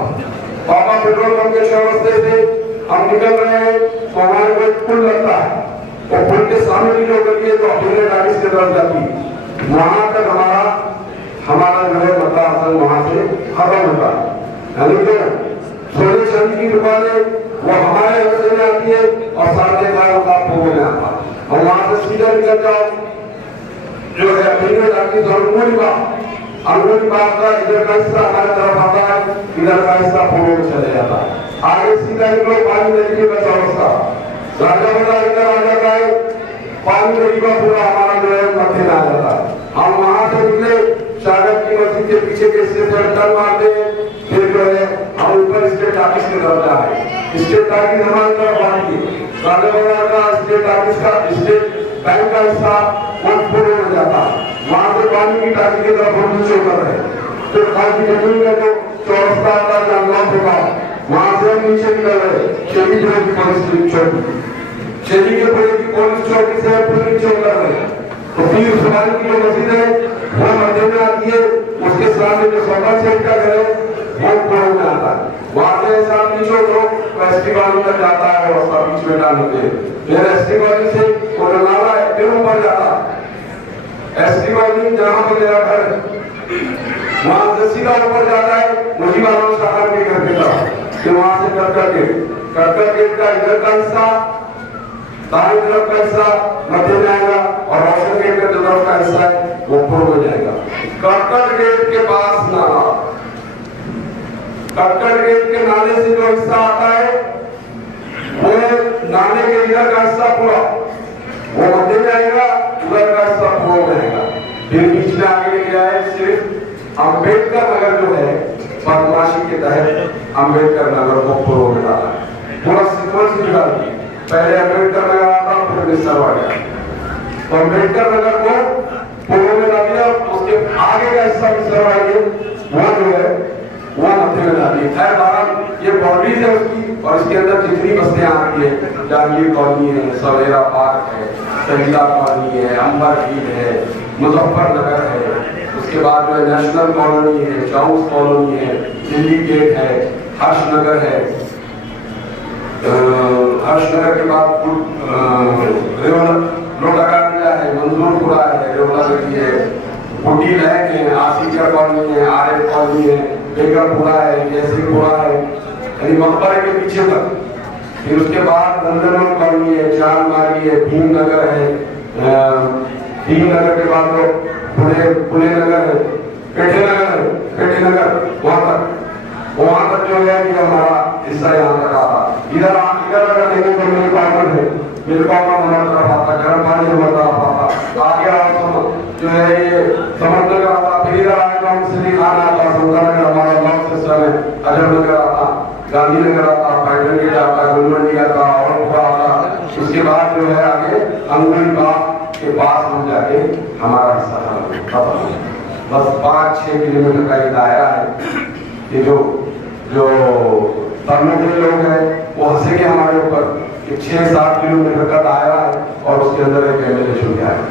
बाबा पेट्रोल पंप के चौरस्ते से हम निकल रहे हैं तो हमारे को एक पुल लगता है, और पुल के सामने की जो गली है तो अकेले गाड़ी से तरफ जाती है, वहां तक हमारा जो है मतदार संघ वहां से खत्म होता है। यानी कि सोने चांदी की दुकानें वो हमारे हिस्से में आती है और साढ़े 11 का पूर्व में आता है, और वहां से सीधा निकल जाओ जो है अंगूरी बाग का इधर का हिस्सा हमारे तरफ आता है, इधर का हिस्सा पूर्व में चले जाता है। आगे सीधा निकलो, पानी नदी का चौरस्ता राजा इधर आ जाता है, पानी नदी का पूरा हमारा जो है मध्य में आ जाता है। हम वहां से निकले, शागद की मस्जिद के पीछे के हिस्से पर टर्न मारते हैं, फिर जो है हम ऊपर स्टेट ऑफिस की तरफ जा रहे हैं। स्टेट ऑफिस हमारी तरफ आती है, राजा का स्टेट ऑफिस का स्टेट बैंक का हिस्सा वो पूरे में जाता है, वहां से पानी की टाकी की तरफ हम नीचे उतर रहे हैं। फिर खाली जमीन में जो चौरस्ता आता है जानवर होगा, वहां से हम नीचे निकल रहे शेरीपुरे की पुलिस चौकी, शेरीपुरे की पुलिस चौकी से फिर नीचे उतर रहे हैं। तो पीर उस्मान की जो मस्जिद है वो मध्य में आती है, उसके सामने जो सौदा सेठ का घर है वो पूर्व में आता है। वहां से ऐसा नीचे उतरो तो एसटी तक जाता है, रास्ता बीच में डाल देते हैं। फिर एसटी वाली से वो नाला है, फिर ऊपर जाता है। एसटी वाली जहाँ पर मेरा घर है वहां से सीधा ऊपर जाता है मुजीबानंद साहब के घर की तरफ। फिर वहां से करकर गेट का इधर का हिस्सा, दाएं तरफ का हिस्सा मध्य में आएगा, और रोशन गेट का जो तरफ का हिस्सा है वो पूर्व में जाएगा। करकट गेट के पास नाला, करकट गेट के नाले से जो हिस्सा आता है वो नाले के इधर का हिस्सा पूरा रहेगा, उधर का सब प्रो रहेगा। फिर बीच में आगे लेके आए सिर्फ अम्बेडकर नगर जो है बदमाशी के तहत अम्बेडकर नगर को प्रो में डाला, पूरा सीक्वेंस निकाल दिया। पहले अम्बेडकर नगर आता, फिर मिसरवा गया, तो अम्बेडकर नगर को प्रो में डाल दिया। उसके आगे का हिस्सा मिसरवा वो जो है वो मध्य में डाली। खैर बहरहाल ये बाउंड्रीज है उसकी, और इसके अंदर जितनी बस्तियां आती है, जांगीर कॉलोनी है, सवेरा पार्क है, शहीदा कॉलोनी है, अंबर झील है, मुजफ्फरनगर है, उसके बाद जो है नेशनल कॉलोनी है, चाउस कॉलोनी है, दिल्ली गेट है, हर्षनगर है, हर्षनगर के बाद लोटाकांजा है, मंजूरपुरा है, लोटागढ़ी है, कुटी लैक है, आसिफिया कॉलोनी है, आरएफ कॉलोनी है, बेगमपुरा है, जयसिंहपुरा है, यानी मकबरे के पीछे तक। फिर उसके बाद नंदनवन कॉलोनी है, चांदमारी है, भीमनगर है, भीमनगर के बाद वो पुणे नगर है, पेठे नगर वहां तक जो है कि हमारा हिस्सा यहाँ तक आता। इधर अगर नहीं तो मिल कॉर्नर है, मिल कॉर्नर हमारा तरफ आता, गर्म पानी हमारा तरफ आता, आगे जो है ये समझनगर आता, फिर इधर आए तो हम सिटी खाना आता, सुंदरनगर हमारा लॉक सिस्टम है, अजमनगर आता, गांधीनगर आता, पैटर्न गेट आता, गुलमंडी आता, औरंगपुरा आता। उसके बाद जो है आगे अंगुली बाग के पास हम जाके हमारा हिस्सा था, बस 5-6 किलोमीटर का ये दायरा है। ये जो तरनोदरी लोग हैं वो हंसेंगे हमारे ऊपर कि 6-7 किलोमीटर का दायरा है और उसके अंदर एक एमएलए चुन गया है।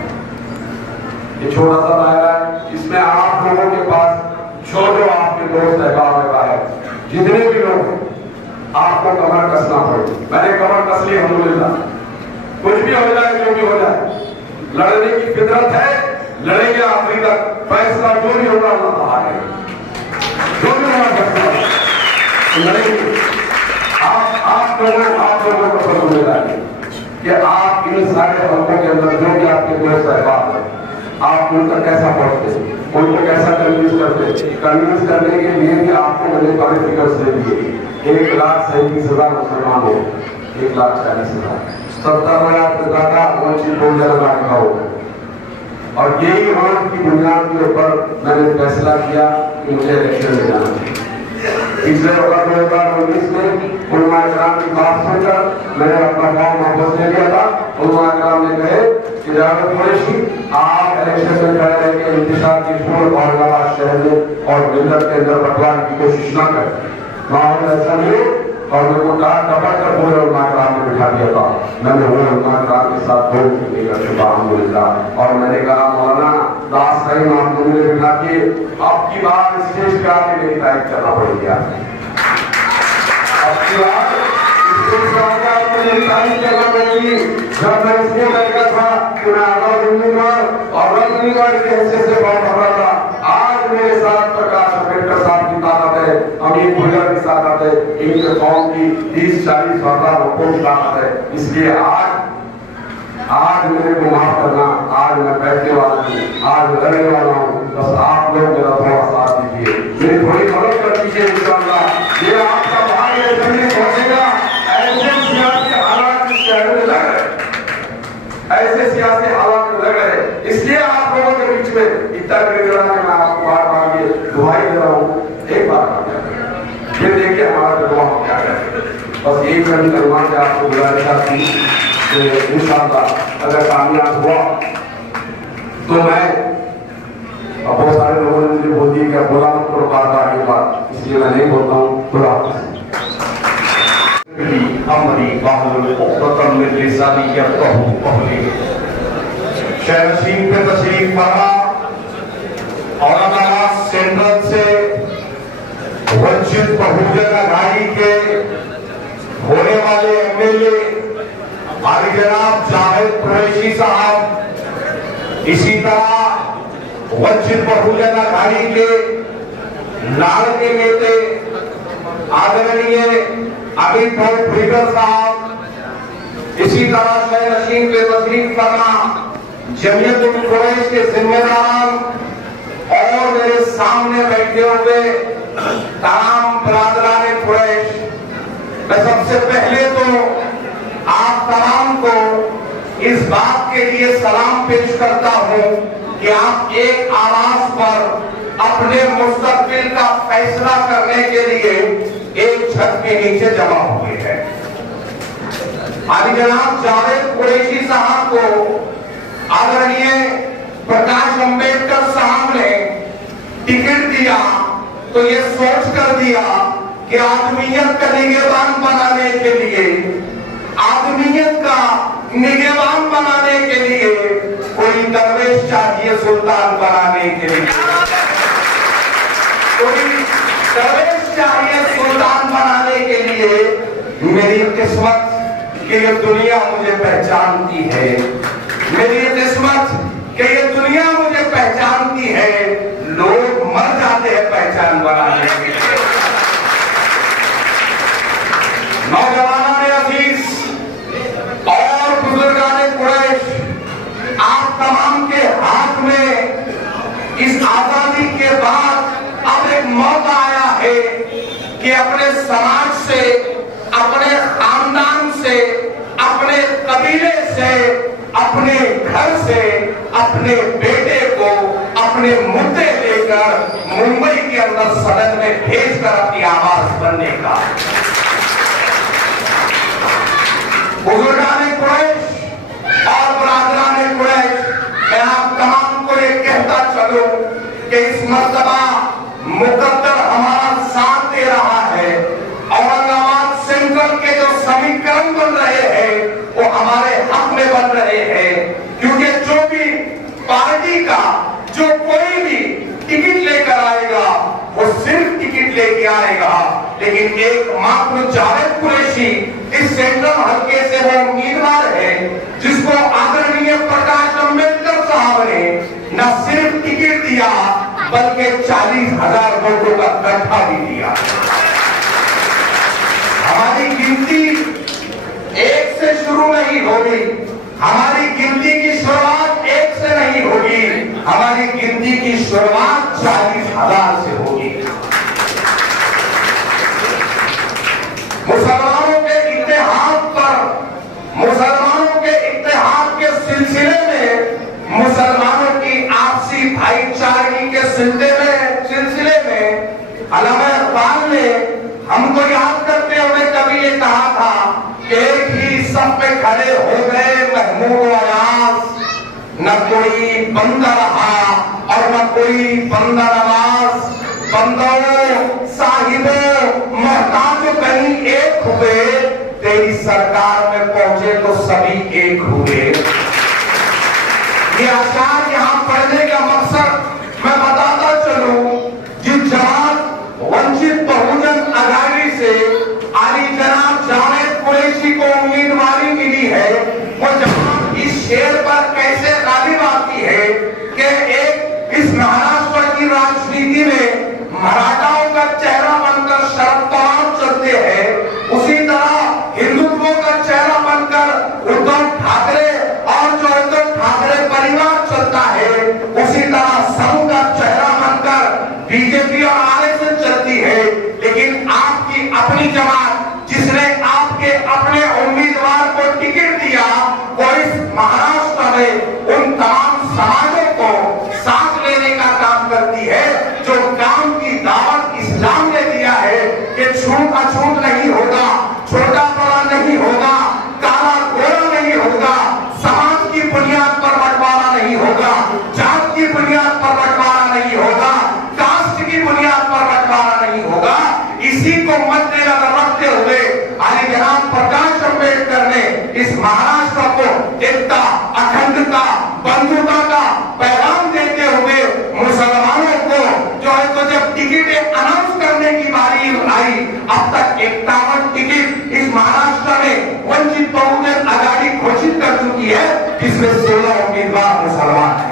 ये छोटा सा दायरा है, इसमें आप लोगों के पास जो आपके दोस्त है, गाँव है, जितने भी लोग हैं, आपको कमर कसना पड़ेगी। मैंने कमर कस ली, अल्हम्दुलिल्लाह। कुछ भी हो जाए, जो भी हो जाए, लड़ने की फितरत है, लड़ेंगे आखिरी तक। फैसला जो भी होगा अल्लाह ताला करेगा, जो भी होगा लड़ेंगे। आप लोगों को समझदारी कि आप इन सारे हलकों के अंदर जो भी आपके दोस्त सहबाब है, आप उनका कैसा पढ़ते, उनको कैसा कन्विंस करते। कन्विंस करने के लिए भी आपको मैंने बड़े फिगर से दिए, 1,37,000 मुसलमान हो, 1,40,000, 70,000 से ज्यादा वंचित बहुजन लगाने का होगा। और यही मान की बुनियाद के ऊपर मैंने फैसला किया कि मुझे इलेक्शन में जाना चाहिए। पिछले 2019 में उलमा इकराम की बात सुनकर मैंने अपना फॉर्म वापस ले लिया था। उलमा इकराम ने कहे कि जावेद कुरैशी आप इलेक्शन में खड़े रह के इंतजार की सूरत औरंगाबाद शहर में और मिल्लत के अंदर बंटवाने की कोशिश न करें। माहौल ऐसा नहीं, और मेरे को कहा दबा कर पूरे उलमा इकराम ने बिठा दिया था। मैंने वो उलमा इकराम के साथ दो शुभ अल्हम्दुलिल्लाह। और मैंने कहा मौलाना लास्ट टाइम आप मुझे बिठा के अब की बार स्टेज पे आके मेरी तारीफ करना पड़ेगी। अब की बार स्टेज पे आके आपको मेरी तारीफ करना पड़ेगी। जब मैं इसलिए लड़का था कि मैं आजाद उम्मीदवार और उम्मीदवार के हिस्से से बहुत खबरा था। आज मेरे साथ प्रकाश अम्बेडकर साहब की ताकत है, अमीर भुइयां की ताकत है, इनके कौम की 30-40 हजार लोगों की ताकत है। इसलिए आज मेरे को माफ करना, आज मैं बैठने वाला हूँ, आज मैं लड़ने वाला हूँ। बस आप लोग मेरा थोड़ा साथ दीजिए, मेरी थोड़ी मदद कर दीजिए। इंशाअल्लाह ये आपका भाई असेंबली पहुंचेगा। ऐसे सियासी हालात इस शहर में लग रहे, ऐसे सियासी हालात में लग रहे, इसलिए आप लोगों के बीच में इतना गिरा के मैं आपको बार-बार ये दुआई दे रहा हूँ। एक बार फिर देखिए हमारा जवाब क्या है। बस एक कलमा से आपको गुजारिश थी इंशाअल्लाह अगर कामयाब हुआ तो मैं, अब बहुत सारे लोगों ने मुझे बोल दिया कि बोला मत करो बार-बार ये बात, इसलिए मैं नहीं बोलता हूँ। खुदा शहरशीन पे तशरीफ पड़ा। औरंगाबाद सेंट्रल से वंचित बहुजन अघाड़ी के होने वाले एमएलए भाई जनाब जावेद कुरैशी साहब, इसी तरह वंचित बहुजन अघाड़ी के लाड़ के नेता आदरणीय अमित भाई भुइगर साहब, इसी तरह शहरशीन पे तशरीफ फरमा जमीयत उल कुरैश के जिम्मेदार और मेरे सामने बैठे हुए तमाम बरादरान कुरैश। मैं सबसे पहले तो आप तमाम को इस बात के लिए सलाम पेश करता हूं कि आप एक आवाज पर अपने मुस्तकबिल का फैसला करने के लिए एक छत के नीचे जमा हुए हैं। अभी जनाब जावेद कुरैशी साहब को आदरणीय प्रकाश अंबेडकर साहब ने टिकट दिया तो ये सोच कर दिया कि आदमियत का निगहबान बनाने के लिए, आदमियत का निगहबान बनाने के लिए कोई दरवेश चाहिए सुल्तान बनाने के लिए, कोई दरवेश चाहिए सुल्तान बनाने के लिए। मेरी किस्मत कि ये दुनिया मुझे पहचानती है, मेरी किस्मत कि ये दुनिया मुझे पहचानती है। लोग मर जाते हैं पहचान बनाने के लिए। नौजवानों ने अजीज और बुजुर्गाने कुरैश, आप तमाम के हाथ में इस आजादी के बाद अब एक मौका आया है कि अपने समाज से, अपने खानदान से, अपने कबीले से, अपने घर से अपने बेटे को अपने मुद्दे लेकर मुंबई के अंदर सदन में भेजकर अपनी आवाज बनने का। बुजुर्गाने कुरैश और बरादराने कुरैश, मैं आप तमाम को ये कहता चलूं कि इस मर्तबा मुकद्दर हमारा साथ दे रहा है। औरंगाबाद सेंट्रल के जो समीकरण बन रहे हैं वो हमारे हक में बन रहे हैं, क्योंकि जो भी पार्टी का जो कोई भी टिकट लेकर आएगा वो सिर्फ टिकट लेके आएगा, लेकिन एकमात्र जावेद कुरैशी इस सेंट्रल हल्के से वो उम्मीदवार है जिसको आदरणीय प्रकाश अंबेडकर साहब ने न सिर्फ टिकट दिया बल्कि 40,000 वोटों का गठा भी दिया। हमारी गिनती एक से शुरू नहीं होगी, हमारी गिनती की शुरुआत एक से नहीं होगी, हमारी गिनती की शुरुआत 40,000 से होगी। मुसलमानों के इत्तेहाद पर, मुसलमानों के इत्तेहाद के सिलसिले में, मुसलमानों की आपसी भाईचारगी के सिलसिले में अल्लामा इकबाल ने हमको याद करते हुए कभी ये कहा था, एक ही सब पे खड़े हो गए महमूद अयाज, न कोई बंदा रहा और न कोई बंदा नवाज, बंदों साहिबों मोहताज कहीं एक हुए, तेरी सरकार में पहुंचे तो सभी एक हुए। ये अशार यहाँ पढ़ने का मकसद मैं बताता चलूं, जिस जमात वंचित बहुजन आघाड़ी से अली जनाब जावेद कुरैशी को उम्मीदवारी मिली है, वो जमात इस शेर पर कैसे गालिब आती है कि एक इस महाराष्ट्र की राजनीति में मराठाओं का चेहरा बनकर शरद पवार चलते हैं, उसी तरह हिंदुत्व का चेहरा बनकर उद्धव ठाकरे और जो उद्धव ठाकरे परिवार चलता है, उसी तरह संघ का चेहरा बनकर बीजेपी और आरएसएस चलती है। लेकिन आपकी अपनी जमात जिसने आपके अपने उम्मीदवार को टिकट दिया, वो इस महाराष्ट्र में उन तमाम समाजों को साथ लेने का काम करती है जो काम की दावत इस्लाम ने दिया है कि छूट अछूट नहीं होगा, छोटा बड़ा नहीं होगा, काला गोरा नहीं होगा, समाज की बुनियाद पर बंटवारा नहीं होगा, जात की बुनियाद पर बंटवारा नहीं होगा, कास्ट की बुनियाद पर बंटवारा नहीं होगा। इसी को मद्देनजर रखते हुए अली जनाब प्रकाश अंबेडकर ने इस महाराष्ट्र को एकता, अखंडता, बंधुता का पैगाम देते हुए मुसलमानों को जो है तो जब टिकट अनाउंस करने की बारी आई, अब तक 51 टिकट इस महाराष्ट्र में वंचित बहुजन आघाड़ी घोषित कर चुकी है, जिसमें 16 उम्मीदवार मुसलमान हैं।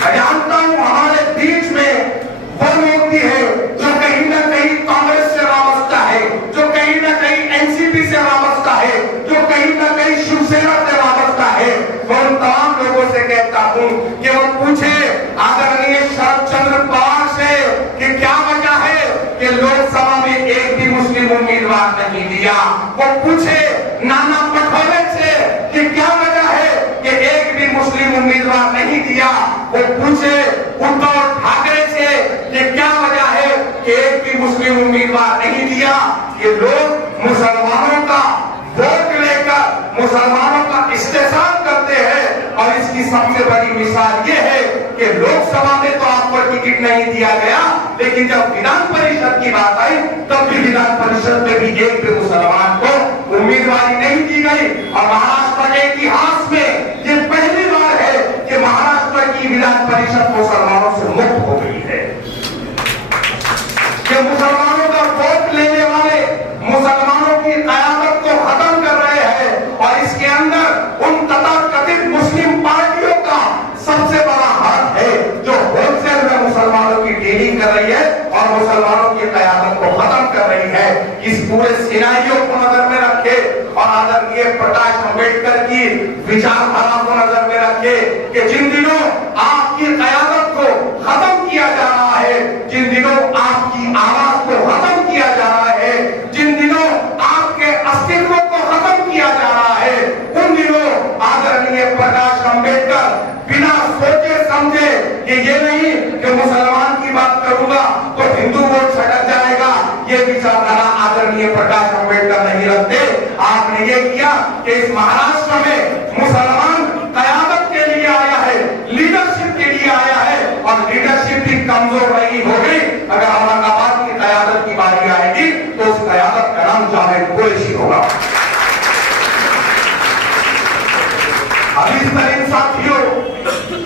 मैं जानता हूं हमारे बीच में वो व्यक्ति है जो कहीं ना कहीं कांग्रेस से वाबस्ता है, जो कहीं ना कहीं एनसीपी से वाबस्ता है, जो कहीं ना कहीं शिवसेना से वाबस्ता है। मैं उन तमाम लोगों से कहता हूं कि वो पूछे आदरणीय शरद चंद्र पवार से कि क्या वजह है कि लोकसभा में एक भी मुस्लिम उम्मीदवार नहीं दिया। वो पूछे ना दिया, वो पूछे उद्धव ठाकरे से कि क्या वजह है कि एक भी मुस्लिम उम्मीदवार नहीं दिया। ये लोग मुसलमानों का वोट लेकर मुसलमानों का इस्तेहसान करते हैं। और इसकी सबसे बड़ी मिसाल ये है कि लोकसभा में तो आपको टिकट नहीं दिया गया, लेकिन जब विधान परिषद की बात आई तब भी विधान परिषद में भी एक भी मुसलमान को उम्मीदवारी नहीं दी गई। और महाराष्ट्र के इतिहास में ये पहली बार है कि महाराष्ट्र की विधान परिषद मुसलमानों से मुक्त हो गई है। कि मुसलमानों का वोट लेने वाले मुसलमानों की कयामत को खत्म कर रहे हैं। और इसके अंदर उन तथाकथित मुस्लिम पार्टियों का सबसे बड़ा हाथ है जो होलसेल में मुसलमानों की डीलिंग कर रही है और मुसलमानों की कयामत को खत्म कर रही है। इस पूरे सिनारियों को नजर में रखे और आदरणीय प्रकाश अम्बेडकर की विचारधारा को नजर में रखे कि जिन दिनों आपकी कयामत को खत्म किया जा रहा है, जिन दिनों आपकी आवाज को खत्म किया जा रहा है, जिन दिनों आपके अस्तित्व को खत्म किया जा रहा है, उन दिनों आदरणीय प्रकाश अम्बेडकर बिना सोचे समझे कि ये नहीं कि मुसलमान की बात करूंगा तो हिंदू वोट छटक जाएगा, ये विचारधारा आदरणीय प्रकाश अम्बेडकर नहीं रखते। आपने ये किया कि इस महाराष्ट्र में मुसलमान कयामत के लिए आया है, लीडरशिप के लिए आया है और लीडरशिप भी कमजोर नहीं हो गई। अगर औरंगाबाद की कयामत की बारी आएगी तो उस कयामत का नाम जावेद कुरैशी होगा। अभी तरीन साथियों,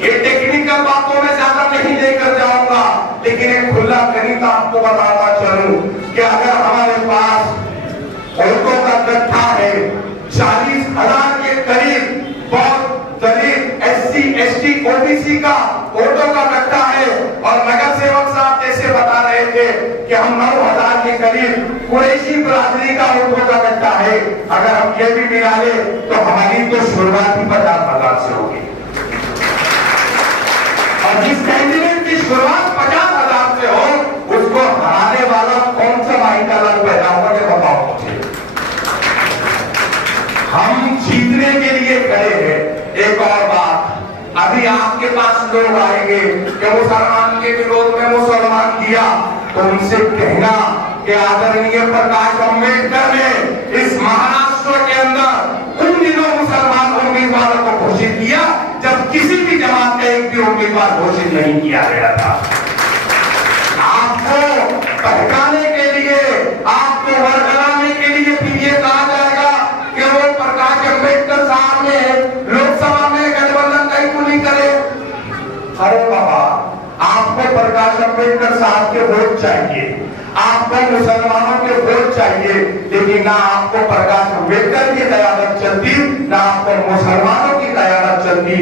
ये टेक्निकल बातों में ज्यादा नहीं लेकर जाऊंगा, लेकिन एक खुला गणित आपको बताता चलूं कि अगर हमारे पास वोटों का गठा है 40,000 के करीब, बहुत दलित एससी एसटी ओबीसी का वोटों का गठा है और नगर सेवक साहब जैसे बता रहे थे कि हम 9,000 के करीब कुरैशी बरादरी का वोटों का गठा है। अगर हम ये भी मिला ले तो हमारी तो शुरुआत ही 50,000 से होगी। और जिस कैंडिडेट की शुरुआत 50,000 से हो उसको हराने वाला कौन सा माई का लाभ पैदा होगा, ये बताओ मुझे। हम जीतने के लिए खड़े हैं। एक और बात, अभी आपके पास लोग आएंगे कि मुसलमान के विरोध में मुसलमान किया, तो उनसे कहना कि आदरणीय प्रकाश अम्बेडकर ने इस महाराष्ट्र के अंदर उन दिनों मुसलमान उम्मीदवारों को घोषित किया जब किसी भी जमात का एक भी उम्मीदवार घोषित नहीं किया गया था। आपको बहकाने के लिए, आपको वर्गलाने के लिए भी ये कहा जाएगा कि वो प्रकाश अम्बेडकर साहब ने लोकसभा में गठबंधन नहीं करे। अरे बाबा, आपको प्रकाश अम्बेडकर साहब के वोट चाहिए, आपको मुसलमानों के वोट चाहिए, लेकिन ना आपको प्रकाश अम्बेडकर की कयामत चलती, ना आपको मुसलमानों की कयामत चलती।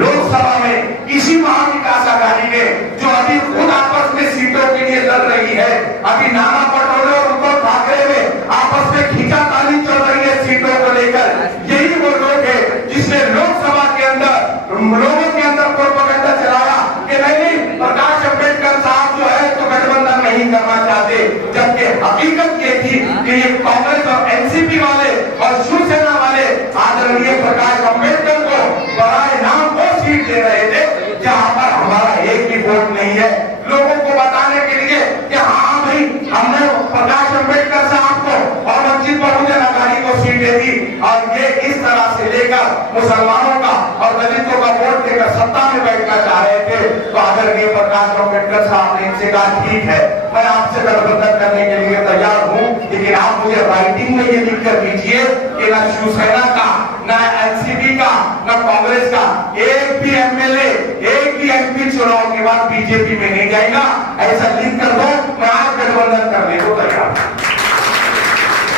लोकसभा में इसी महाविकास आघाड़ी ने जो अभी खुद आपस में सीटों के लिए लड़ रही है, अभी नाना पटोले और उद्धव ठाकरे में आपस में खींचातानी चल रही है सीटों को लेकर। यही वो लोग है जिसने लोकसभा के अंदर लोगों के अंदर प्रोपेगेंडा चलाया कि नहीं, प्रकाश अम्बेडकर साहब जो है तो गठबंधन नहीं करना चाहते, जबकि हकीकत ये थी कि ये कांग्रेस और एनसीपी वाले और शिवसेना वाले आदरणीय प्रकाश अम्बेडकर को बराए नाम वो सीट दे रहे थे जहां पर हमारा एक भी वोट नहीं है। लोगों को बताने के लिए कि हाँ भाई, हमने प्रकाश अम्बेडकर साहब को और वंचित बहुजन अघाड़ी को सीटें दी, और ये इस तरह से लेकर मुसलमानों का और दलितों का वोट लेकर सत्ता में बैठना चाह रहे थे। तो आदरणीय प्रकाश अम्बेडकर साहब ने इनसे कहा ठीक है, मैं आपसे गठबंधन करने के लिए तैयार हूँ, लेकिन आप मुझे राइटिंग में ये लिख कर दीजिए कि न शिवसेना का, न एनसीपी का, न कांग्रेस का एक भी एमएलए, एक भी एमपी चुनाव के बाद बीजेपी में नहीं जाएगा, ऐसा लिख कर दो, मैं आज गठबंधन करने को तैयार हूं।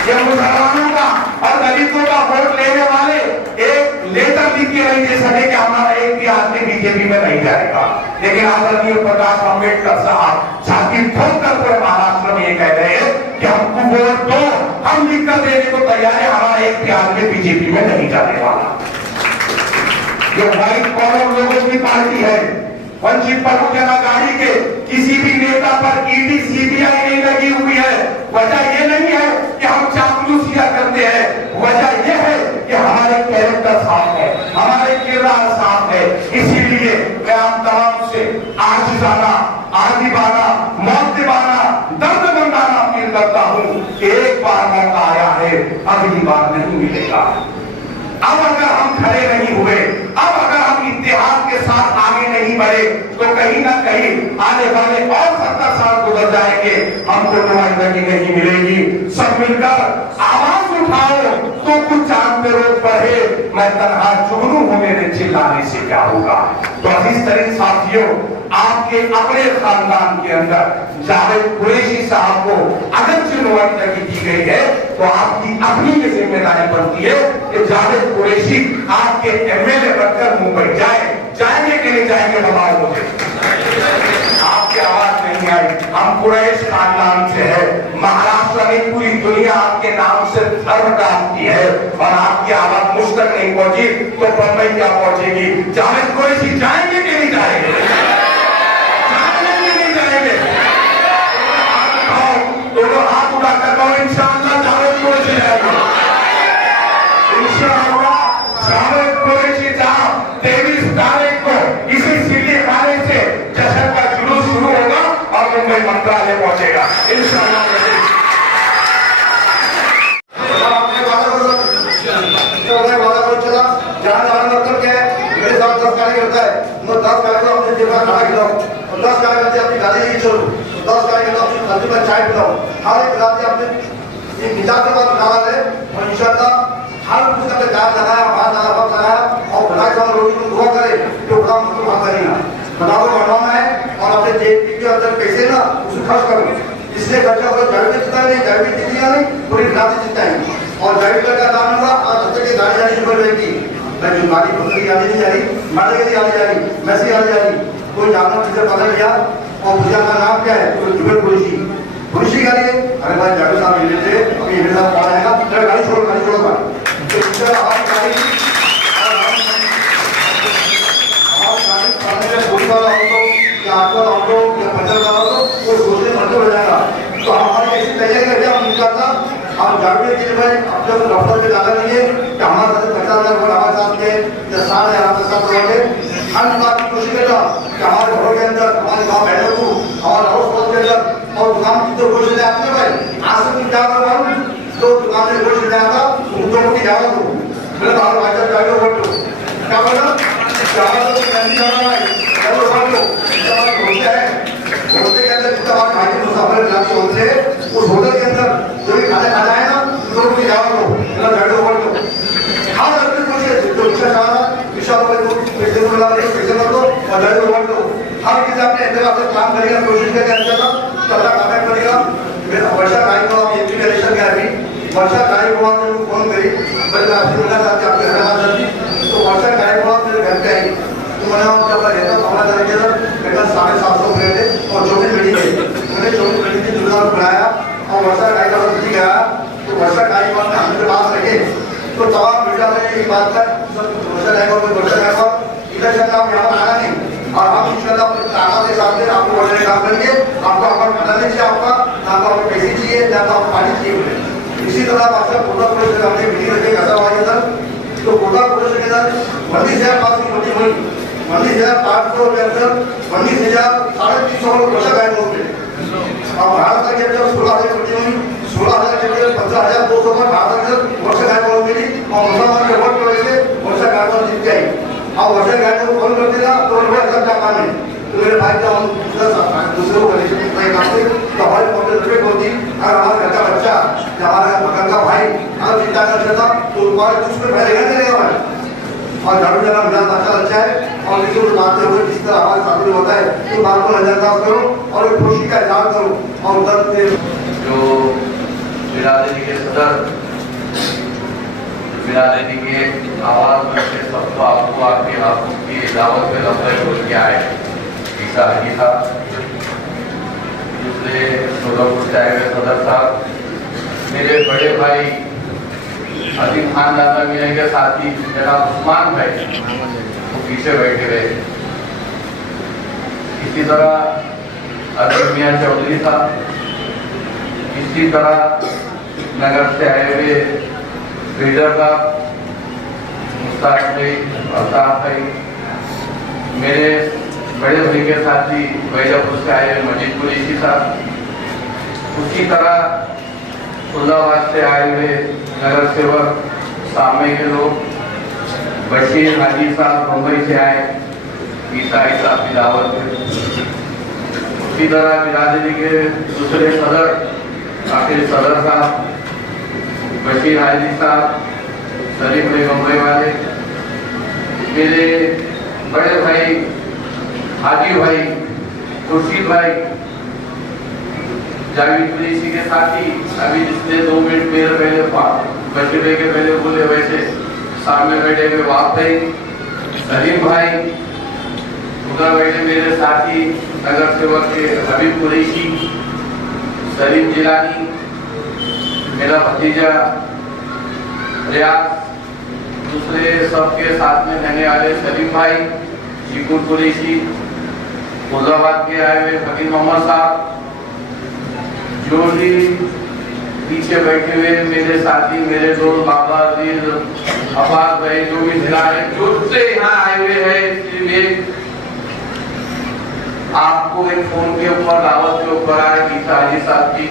ये मुसलमानों का और दलितों का वोट लेने वाले एक लेटर लिख के नहीं दे सके कि हमारा एक भी आदमी बीजेपी में नहीं जाएगा, लेकिन आदरणीय प्रकाश अम्बेडकर साहब छाती ठोक कर पूरे महाराष्ट्र में ये कह रहे हैं कि हमको वोट दो, हम लिख कर देने को तैयार है, हमारा एक भी आदमी बीजेपी में नहीं जाने वाला। जो व्हाइट कॉलर लोगों की पार्टी है, वंचित बहुजन अघाड़ी के किसी भी नेता पर ईडी सीबीआई नहीं लगी हुई है। वजह ये नहीं है कि हम चापलूसियां करते हैं, वजह ये है कि हमारे कैरेक्टर साफ है, हमारे किरदार साफ है। इसीलिए मैं आप तमाम से आजिज़ाना, आदिबाना, मौतिबाना, दर्दमंदाना अपील करता हूँ कि एक बार मौका आया है, अगली बार नहीं मिलेगा। अब अगर हम खड़े नहीं हुए, अब अगर हम इत्तेहाद के साथ आगे नहीं बढ़े, तो कहीं ना कहीं आने वाले और 70 साल गुजर जाएंगे, हमको नुमाइंदगी नहीं मिलेगी। सब मिलकर आवाज उठाओ तो कुछ चांद पे रोज बढ़े, मैं तन्हा जुगनू हूं, मेरे चिल्लाने से क्या होगा। तो अजीज तरीन साथियों, आपके अपने खानदान के अंदर जावेद कुरैशी साहब को अगर नुमाइंदगी दी गई है, तो आपकी अपनी ये जिम्मेदारी बनती है कि जावेद कुरैशी आपके एमएलए बनकर मुंबई जाएंगे कि नहीं जाएंगे, बताओ मुझे। आपकी आवाज नहीं आई, हम कुरैश खानदान से है, महाराष्ट्र में पूरी दुनिया आपके नाम से गर्व करती है, और आपकी आवाज मुझ तक नहीं पहुंची तो बंबई क्या पहुंचेगी। जावेद कुरैशी जाएंगे कि नहीं जाएंगे, जाएंगे कि नहीं जाएंगे? दोनों हाथ उठाकर कहो इंशाअल्लाह जावेद कुरैशी जाएंगे, इंशाअल्लाह जावेद कुरैशी साहब 23 तारीख को इसी सिल्ली खाने से जश्न का जुलूस शुरू होगा और मुंबई मंत्रालय पहुंचेगा इंशाअल्लाह। मतलब क्या है, मेरे साथ 10 कार्यकर्ता है, 10 कार्यकर्ता अपने जेब में खाना खिलाओ, 10 कार्यकर्ता अपनी गाड़ी लेके चलो, 10 कार्यकर्ता अपनी खाने में चाय पिलाओ, हर एक रात आपने निजात के बाद खाना है, और इंशाअल्लाह हर पुस्तक पे जान लगाया, बात लगा, वक्त लगाया, और भला का रोटी को दुआ करे तो बड़ा मतलब आता नहीं ना, बताओ बनवाना है, और अपने जेब के अंदर पैसे ना उसे खर्च करो, इसलिए खर्चा करो। जावेद जितना नहीं, जावेद जितना नहीं, पूरी रात जितना ही, और जावेद का काम होगा आज तक की गाड़ी जानी शुरू रहेगी। मैं जो गाड़ी पकड़ी आने नहीं जा रही, मारे की आने जा रही, मैसी आने जा रही, कोई जानना मुझे पता लिया, और मुझे का नाम क्या है, तो जुबेर कुरैशी, कुरैशी गाड़ी है। अरे भाई जावेद साहब मिले थे, अभी मेरे साथ कौन आएगा, चलो गाड़ी छोड़ो, गाड़ी छोड़ो, तो इंशाअल्लाह आप गाड़ी ऑटो या पंचर का ऑटो वो सोचने मंदिर हो जाएगा। तो हमारी ऐसी तैयारी करके हम निकलता, हम जावेद जी भाई अपने डॉक्टर के जाना नहीं है कि हमारे साथ 50,000 वोट हमारे साथ के या 60,000 के साथ वोट है। हम बात की कोशिश करता कि हमारे घरों के अंदर, हमारे गाँव बैठक को, हमारे हाउस पहुंच के अंदर, और दुकान की तो कोशिश है आपने भाई आज से कुछ जा रहा हूँ तो दुकान में कोशिश नहीं आता, उनको मोटी जावा दो, मेरे बाहर वाइजर जाके वोट दो, क्या बोला जावा दो, नहीं जाना है, चलो वोट दो। होता है होटल के अंदर जितना बात खाने मुसाफिर जाते होते हैं, उस होटल के अंदर जो भी खाना खाना है ना, तो उनकी जावा दो, मेरा जाके वोट दो। हर आदमी कोशिश जो इच्छा चाहना विशाल को पैसे को लगा दे, पैसे मत दो और जाके वोट दो। हर किसी अपने एतबार से काम करेगा, कोशिश करके अंदर ना तब तक काम करेगा। वर्षा गाय को आप एमपी का इलेक्शन गया अभी, वर्षा गाय को आपने फोन करी, बल्कि आपसे मिलना चाहते आपके घर आ जाती, तो वर्षा गाय को आप मेरे घर पे आई, तो मैंने जब रहता 15 तारीख के अंदर मेरे 750 रुपये थे, और 24 मीटिंग है, मैंने 24 मीटिंग की दुकान बुलाया, और वर्षा गाय का वक्त गया, तो वर्षा गाय को आपने हमें पास रखे, तो तमाम मीडिया में एक बात है, वर्षा गाय को इलेक्शन का यहाँ पर आना नहीं, और हम इंशाल्लाह अपने ताकत के साथ आपको वोट काम करेंगे। आपको आपका खाना नहीं चाहिए, आपका ना आपको पैसे चाहिए, ना आपको पानी चाहिए। इसी तरह बादशाह कोटा पुलिस से हमने मीटिंग रखे गजावाई अंदर, तो कोटा पुलिस के अंदर मंडी शहर पास की मीटिंग हुई, मंडी शहर 500 के अंदर मंडी से 350 लोग वर्षा गाय लोग मिले, और भारत के अंदर 16,000 मीटिंग हुई, 16,000 के अंदर 15,200 में भारत के अंदर वर्षा गाय लोग मिली, और मुसलमान के वोट की वजह से वर्षा गाय लोग जीत गई। और वर्षा गाय को फोन कर देगा तो वो अच्छा काम है, तो मेरे भाई का हम दूसरे को तो हमारी मोटर होती, अगर हमारे घर का बच्चा या हमारे बगल का भाई अगर चिंता कर देता तो उसमें पहले नहीं रहेगा भाई। और झाड़ू जगह मेरा अच्छा अच्छा है, और इसी को मानते हुए जिस तरह हमारे साथ में होता है तो बात को नजरअंदाज करो और एक खुशी का इजहार करो, और दर्द से जो बिरादरी के सदर, बिरादरी के आवाज में से सबको आपको आपके हाथों की दावत पे लफ्ज़ बोल के आए ईसा हजी था, दूसरे सोलापुर से आए हुए सदर साहब, मेरे बड़े भाई अजीम खान दादा मियां के साथी जनाब उस्मान भाई वो पीछे बैठे रहे, इसी तरह अजीम मियां चौधरी था, इसी तरह नगर से आए हुए लीडर का मुस्ताक भाई, अल्ताफ भाई, मेरे बड़े भाई के साथी वैजापुर से आए मजीद कुरैशी साहब, उसी तरह फुल्लाबाद से आए हुए नगर सेवक सामे के लोग, बशीर हाजी साहब मुंबई से आए ईसाई साहब की दावत में, उसी तरह बिरादरी के दूसरे सदर आखिर सदर साहब बशीर हाजी साहब, शरीफ भाई मुंबई वाले, मेरे बड़े भाई हाजी भाई खुर्शीद भाई जावेद कुरैशी के साथी, अभी जिसने 2 मिनट मेरे पहले बशीर भाई के पहले बोले वैसे सामने बैठे हुए वाप भाई, सलीम भाई, उधर बैठे मेरे साथी नगर सेवक के हबीब कुरैशी, सलीम जिलानी, मेरा भतीजा रियाज, दूसरे सबके साथ में रहने वाले सलीम भाई, शिकुर कुरैशी, फुल्लाबाद के आए हुए फकीर मोहम्मद साहब, जो भी पीछे बैठे हुए मेरे साथी, मेरे दोस्त बाबा अजीज अब्बास भाई, जो भी जिला है, जो से यहाँ आए हुए हैं, इसलिए आपको एक फोन के ऊपर दावत के ऊपर आए गीता हाजी साहब की,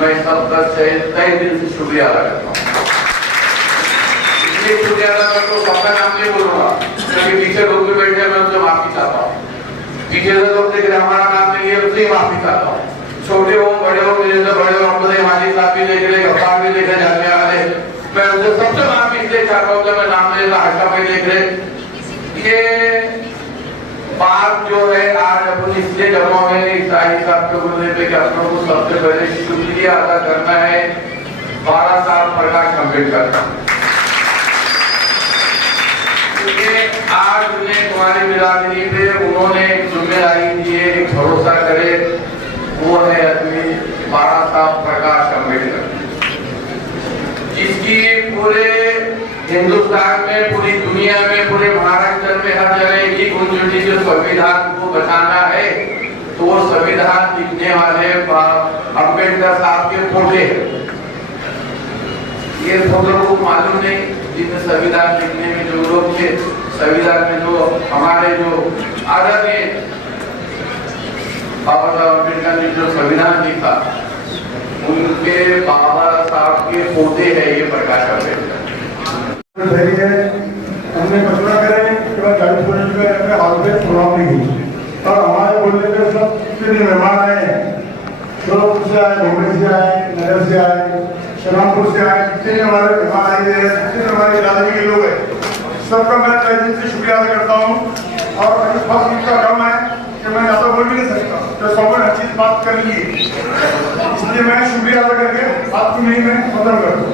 मैं सबका तहे दिल से शुक्रिया अदा करता हूँ। इसलिए शुक्रिया अदा करता हूँ, सबका नाम नहीं बोलूंगा क्योंकि पीछे लोग भी बैठे हैं, मैं उनसे माफी चाहता हूँ। पीछे से लोग देख रहे हमारा नाम नहीं है, उससे माफी चाहता हूँ। छोटे हो बड़े हो, मेरे से बड़े हो, हमसे हाजी साहब भी देख रहे, गफ्फार भी देखे जाने वाले, मैं उनसे सबसे माफी इसलिए चाहता हूँ कि मैं नाम लेता आशा भाई देख रहे। ये बात जो है आज अपन इसलिए जमा हुए ईसाई साहब के बोलने पे कि अपनों को सबसे पहले शुक्रिया अदा करना है 12 साल प्रकाश अम्बेडकर का, क्योंकि आज उन्हें तुम्हारी बिरादरी पे उन्होंने एक जिम्मेदारी दी है, एक भरोसा करे, वो है आदमी 12 साल प्रकाश अम्बेडकर, जिसकी पूरे हिंदुस्तान में, पूरी दुनिया में, पूरे महाराष्ट्र में हर जगह एक ही गुंजती जो संविधान को बचाना है, तो वो संविधान लिखने वाले अम्बेडकर साहब के फोटे हैं। ये फोटो को मालूम नहीं, जिनने संविधान लिखने में जो लोग थे, संविधान में जो हमारे जो आदरणीय बाबा साहब अम्बेडकर ने जो संविधान लिखा, उनके बाबा साहब के पोते है ये प्रकाश अम्बेडकर। हमने मशवरा करें कि 40 मिनट में हाल में चुनाव नहीं हुई, और हमारे बोलने पे सब जितने मेहमान आए हैं, जोधपुर से आए, मुंबई से आए, नगर से आए, शरामपुर से आए, जितने हमारे मेहमान आए हैं, जितने हमारे बिरादरी के लोग हैं, सबका मैं तहे दिल से शुक्रिया अदा करता हूँ। और अभी फर्स्ट का काम है कि मैं ज़्यादा बोल भी नहीं सकता, तो सब हर चीज़ बात कर ली, इसलिए मैं शुक्रिया अदा करके आपको नहीं मैं खत्म कर दूँ।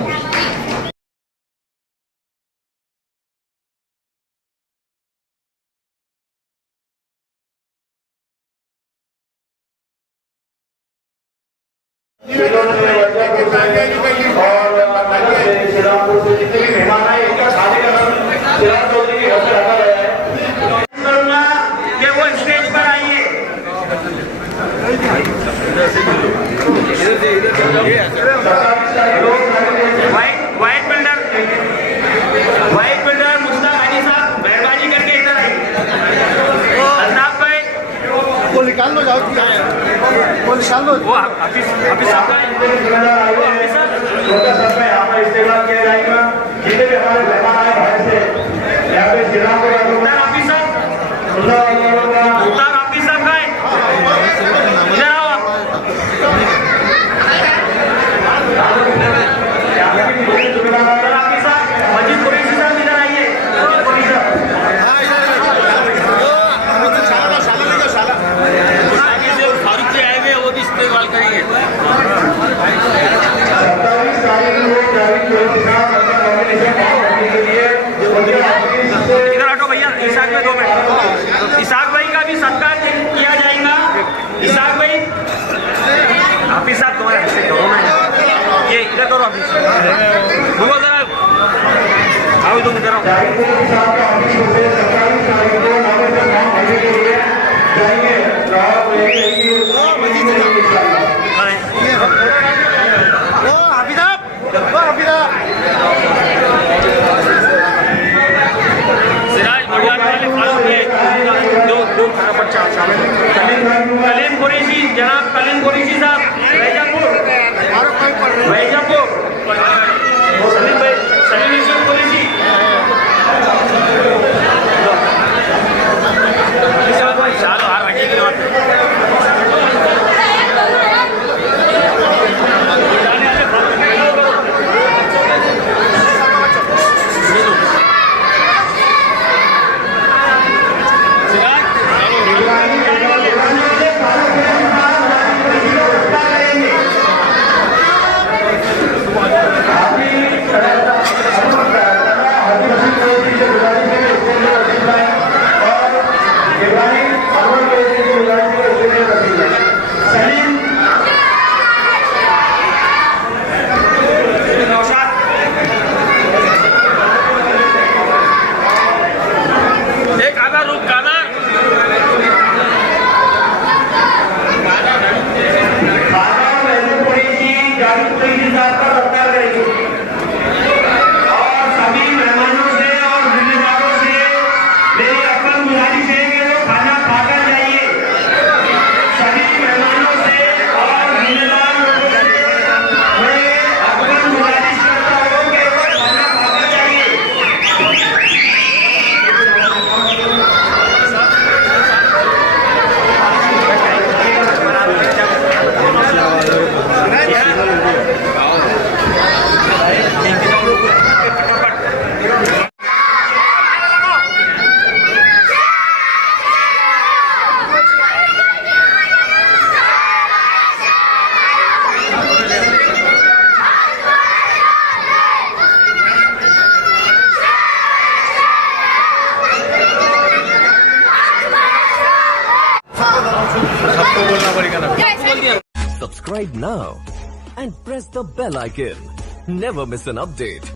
वाइट बिल्डर मुश्ताक हाजी साहब मेहरबानी करके इधर आइए। अल्ताफ भाई वो निकाल लो, जाओ वो निकाल लो, वो अभी साहब यहाँ पर इस्तेमाल किया जाएगा। जितने भी हमारे मेहमान आए बाहर से यहाँ पे जिला को हाफिज साहब का मजीद कुरैशी साहब इधर आइए। फारूक से आए हुए वो भी इस्तेमाल करेंगे। 27 तारीख इधर हटो भैया, इसाक में 2 मिनट। इसाक भाई का भी सत्कार किया जाएगा। इसाक भाई हाफिज साहब तुम्हारे से करो, मैं ये इधर करो हाफिज साहब, जरा आओ तुम इधर सिराज भगवान वाले फारूक दो खरा पर्चा जनाब कलीम कुरैशी साहब वैजापुर सलीम भाई सलीम यूसुफ कुरैशी चलो आ रही Subscribe now and press the bell icon. Never miss an update.